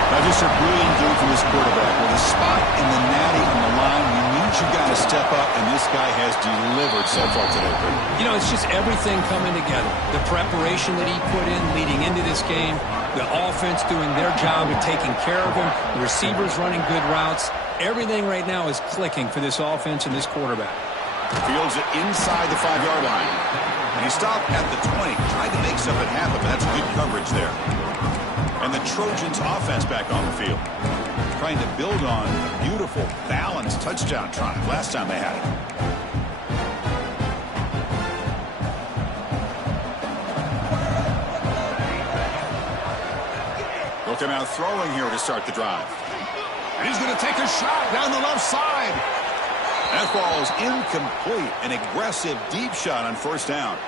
Now, just a brilliant game from this quarterback. With a spot in the natty on the line, you need you got to step up, and this guy has delivered so far today. You know, it's just everything coming together. The preparation that he put in leading into this game, the offense doing their job of taking care of him, the receivers running good routes. Everything right now is clicking for this offense and this quarterback. Fields it inside the 5-yard line. And he stopped at the 20. Tried to make something happen, but that's good coverage there. And the Trojans offense back on the field. Trying to build on a beautiful, balanced touchdown drive last time they had it. Looking out throwing here to start the drive. And he's going to take a shot down the left side. That ball is incomplete. An aggressive deep shot on first down.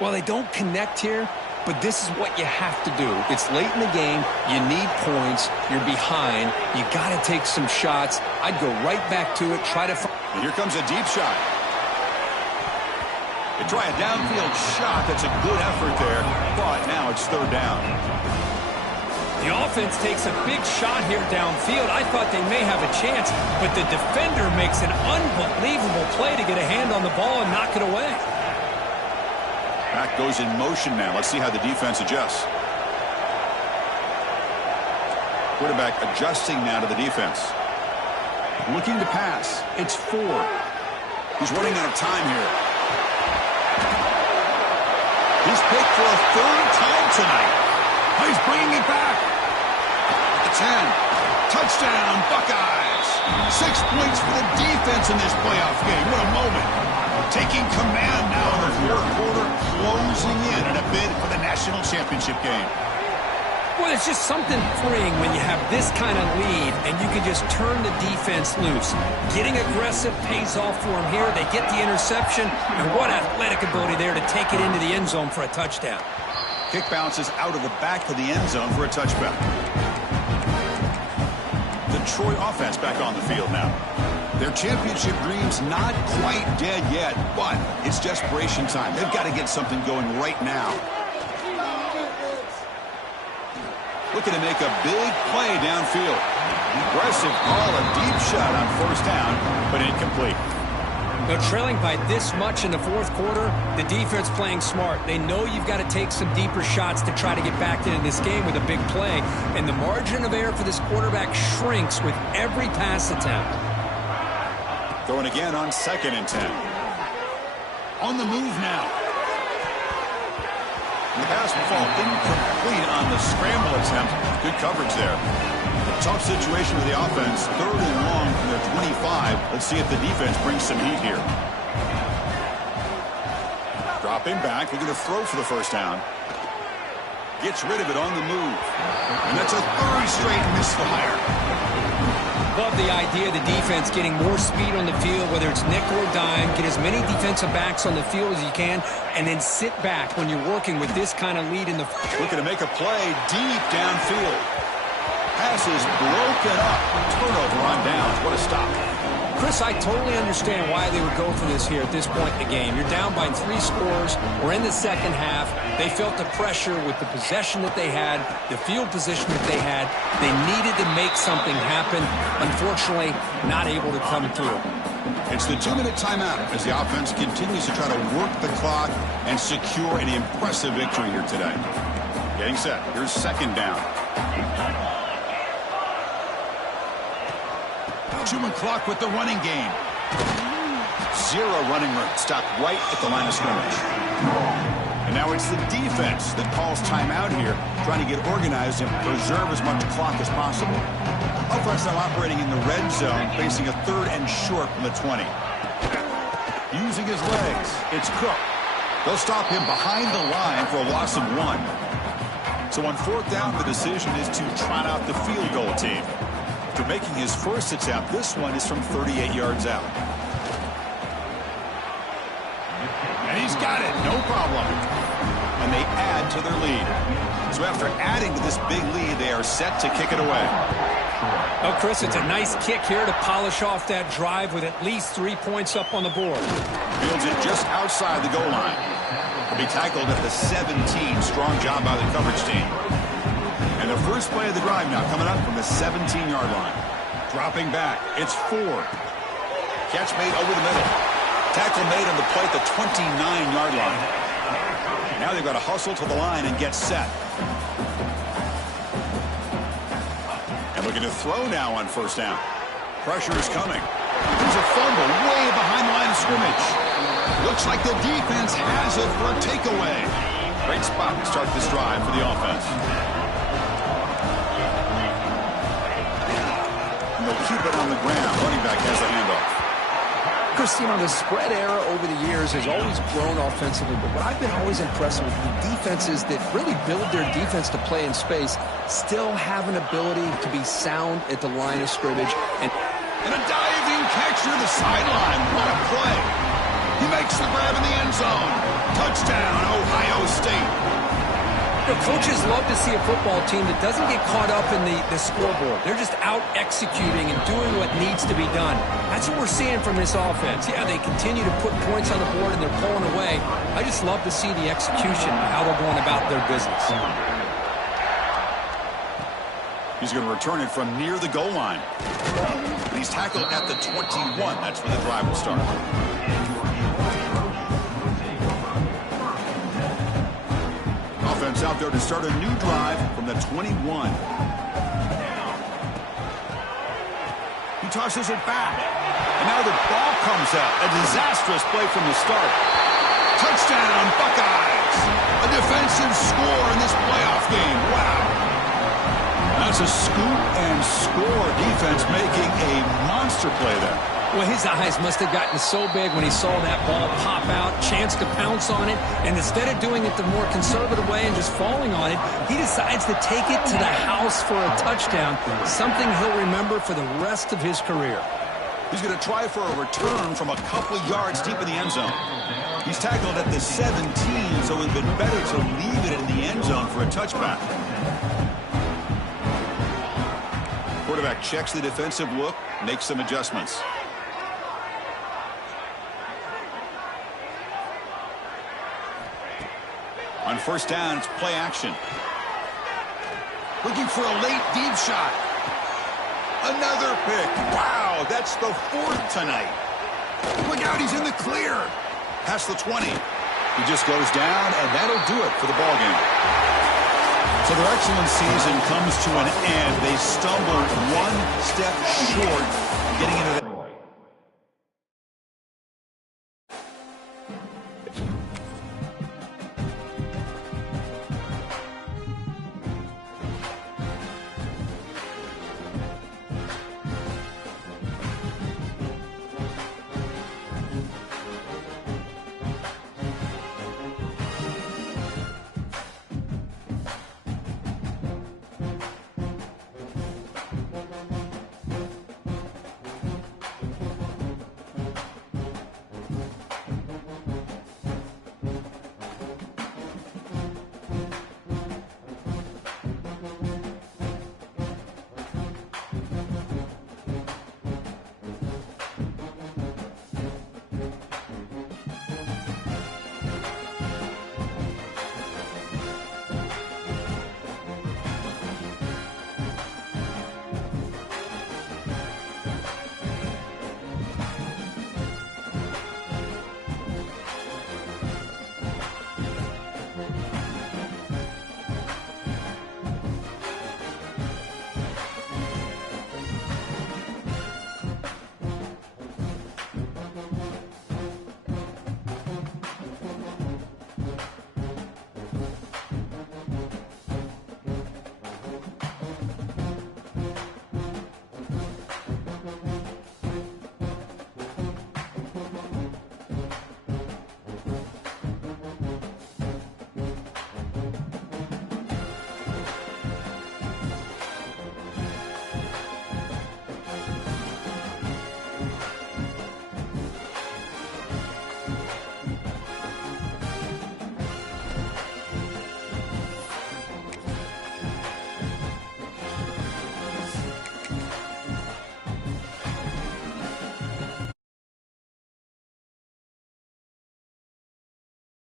Well, they don't connect here, but this is what you have to do. It's late in the game. You need points. You're behind. You got to take some shots. I'd go right back to it. Try to. And here comes a deep shot. They try a downfield shot. That's a good effort there. But now it's third down. The offense takes a big shot here downfield. I thought they may have a chance, but the defender makes an unbelievable play to get a hand on the ball and knock it away. Back goes in motion now. Let's see how the defense adjusts. Quarterback adjusting now to the defense. Looking to pass. It's 4. He's running out of time here. He's picked for a third time tonight. Oh, he's bringing it back. At the 10. Touchdown, Buckeyes. 6 points for the defense in this playoff game. What a moment. Taking command now in the fourth quarter, closing in a bid for the national championship game. Well, it's just something freeing when you have this kind of lead and you can just turn the defense loose. Getting aggressive pays off for them here. They get the interception, and what athletic ability there to take it into the end zone for a touchdown. Kick bounces out of the back of the end zone for a touchback. The Troy offense back on the field now. Their championship dreams not quite dead yet, but it's desperation time. They've got to get something going right now. Looking to make a big play downfield. Aggressive ball, a deep shot on first down, but incomplete. They're trailing by this much in the fourth quarter. The defense playing smart. They know you've got to take some deeper shots to try to get back into this game with a big play. And the margin of error for this quarterback shrinks with every pass attempt. Going again on 2nd and 10. On the move now. The pass will fall incomplete on the scramble attempt. Good coverage there. Tough situation with the offense. 3rd and long from their 25. Let's see if the defense brings some heat here. Dropping back. They're going to throw for the first down. Gets rid of it on the move. And that's a 3rd straight misfire. Love the idea of the defense getting more speed on the field, whether it's nickel or dime. Get as many defensive backs on the field as you can, and then sit back when you're working with this kind of lead in the... Looking to make a play deep downfield. Pass is broken up. Turnover on downs. What a stop. Chris, I totally understand why they would go for this here at this point in the game. You're down by 3 scores. We're in the second half. They felt the pressure with the possession that they had, the field position that they had. They needed to make something happen. Unfortunately, not able to come through. It's the 2-minute timeout as the offense continues to try to work the clock and secure an impressive victory here today. Getting set. Here's second down. 2-minute clock with the running game. 0 running room. Stopped right at the line of scrimmage. And now it's the defense that calls timeout here, trying to get organized and preserve as much clock as possible. Offense now operating in the red zone, facing a 3rd and short from the 20. Using his legs, it's Cook. They'll stop him behind the line for a loss of 1. So on 4th down, the decision is to trot out the field goal team. After making his first attempt, this one is from 38 yards out. And he's got it, no problem. And they add to their lead. So after adding to this big lead, they are set to kick it away. Oh, Chris, it's a nice kick here to polish off that drive with at least 3 points up on the board. Fields it just outside the goal line. He'll be tackled at the 17. Strong job by the coverage team. And the first play of the drive now coming up from the 17-yard line. Dropping back, it's Ford. Catch made over the middle. Tackle made on the play at the 29-yard line. Now they've got to hustle to the line and get set. And looking to throw now on 1st down. Pressure is coming. There's a fumble way behind the line of scrimmage. Looks like the defense has it for a takeaway. Great spot to start this drive for the offense. And they'll keep it on the ground. Running back has the handoff. Chris, you know, the spread era over the years has always grown offensively, but what I've been always impressed with the defenses that really build their defense to play in space still have an ability to be sound at the line of scrimmage. And a diving catch near the sideline. What a play. He makes the grab in the end zone. Touchdown, Ohio State. The coaches love to see a football team that doesn't get caught up in the scoreboard. They're just out executing and doing what needs to be done. That's what we're seeing from this offense. Yeah, they continue to put points on the board and they're pulling away. I just love to see the execution and how they're going about their business. He's going to return it from near the goal line. And he's tackled at the 21. That's where the drive will start. Offense out there to start a new drive from the 21. He tosses it back. And now the ball comes out. A disastrous play from the start. Touchdown, Buckeyes. A defensive score in this playoff game. Wow. That's a scoop and score defense making a monster play there. Well, his eyes must have gotten so big when he saw that ball pop out, chance to pounce on it, and instead of doing it the more conservative way and just falling on it, he decides to take it to the house for a touchdown, something he'll remember for the rest of his career. He's going to try for a return from a couple of yards deep in the end zone. He's tackled at the 17, so it would have been better to leave it in the end zone for a touchback. Quarterback checks the defensive look, makes some adjustments. On 1st down, it's play action. Looking for a late deep shot. Another pick. Wow, that's the 4th tonight. Look out, he's in the clear. Past the 20. He just goes down, and that'll do it for the ballgame. So their excellent season comes to an end. They stumbled one step short of getting into the...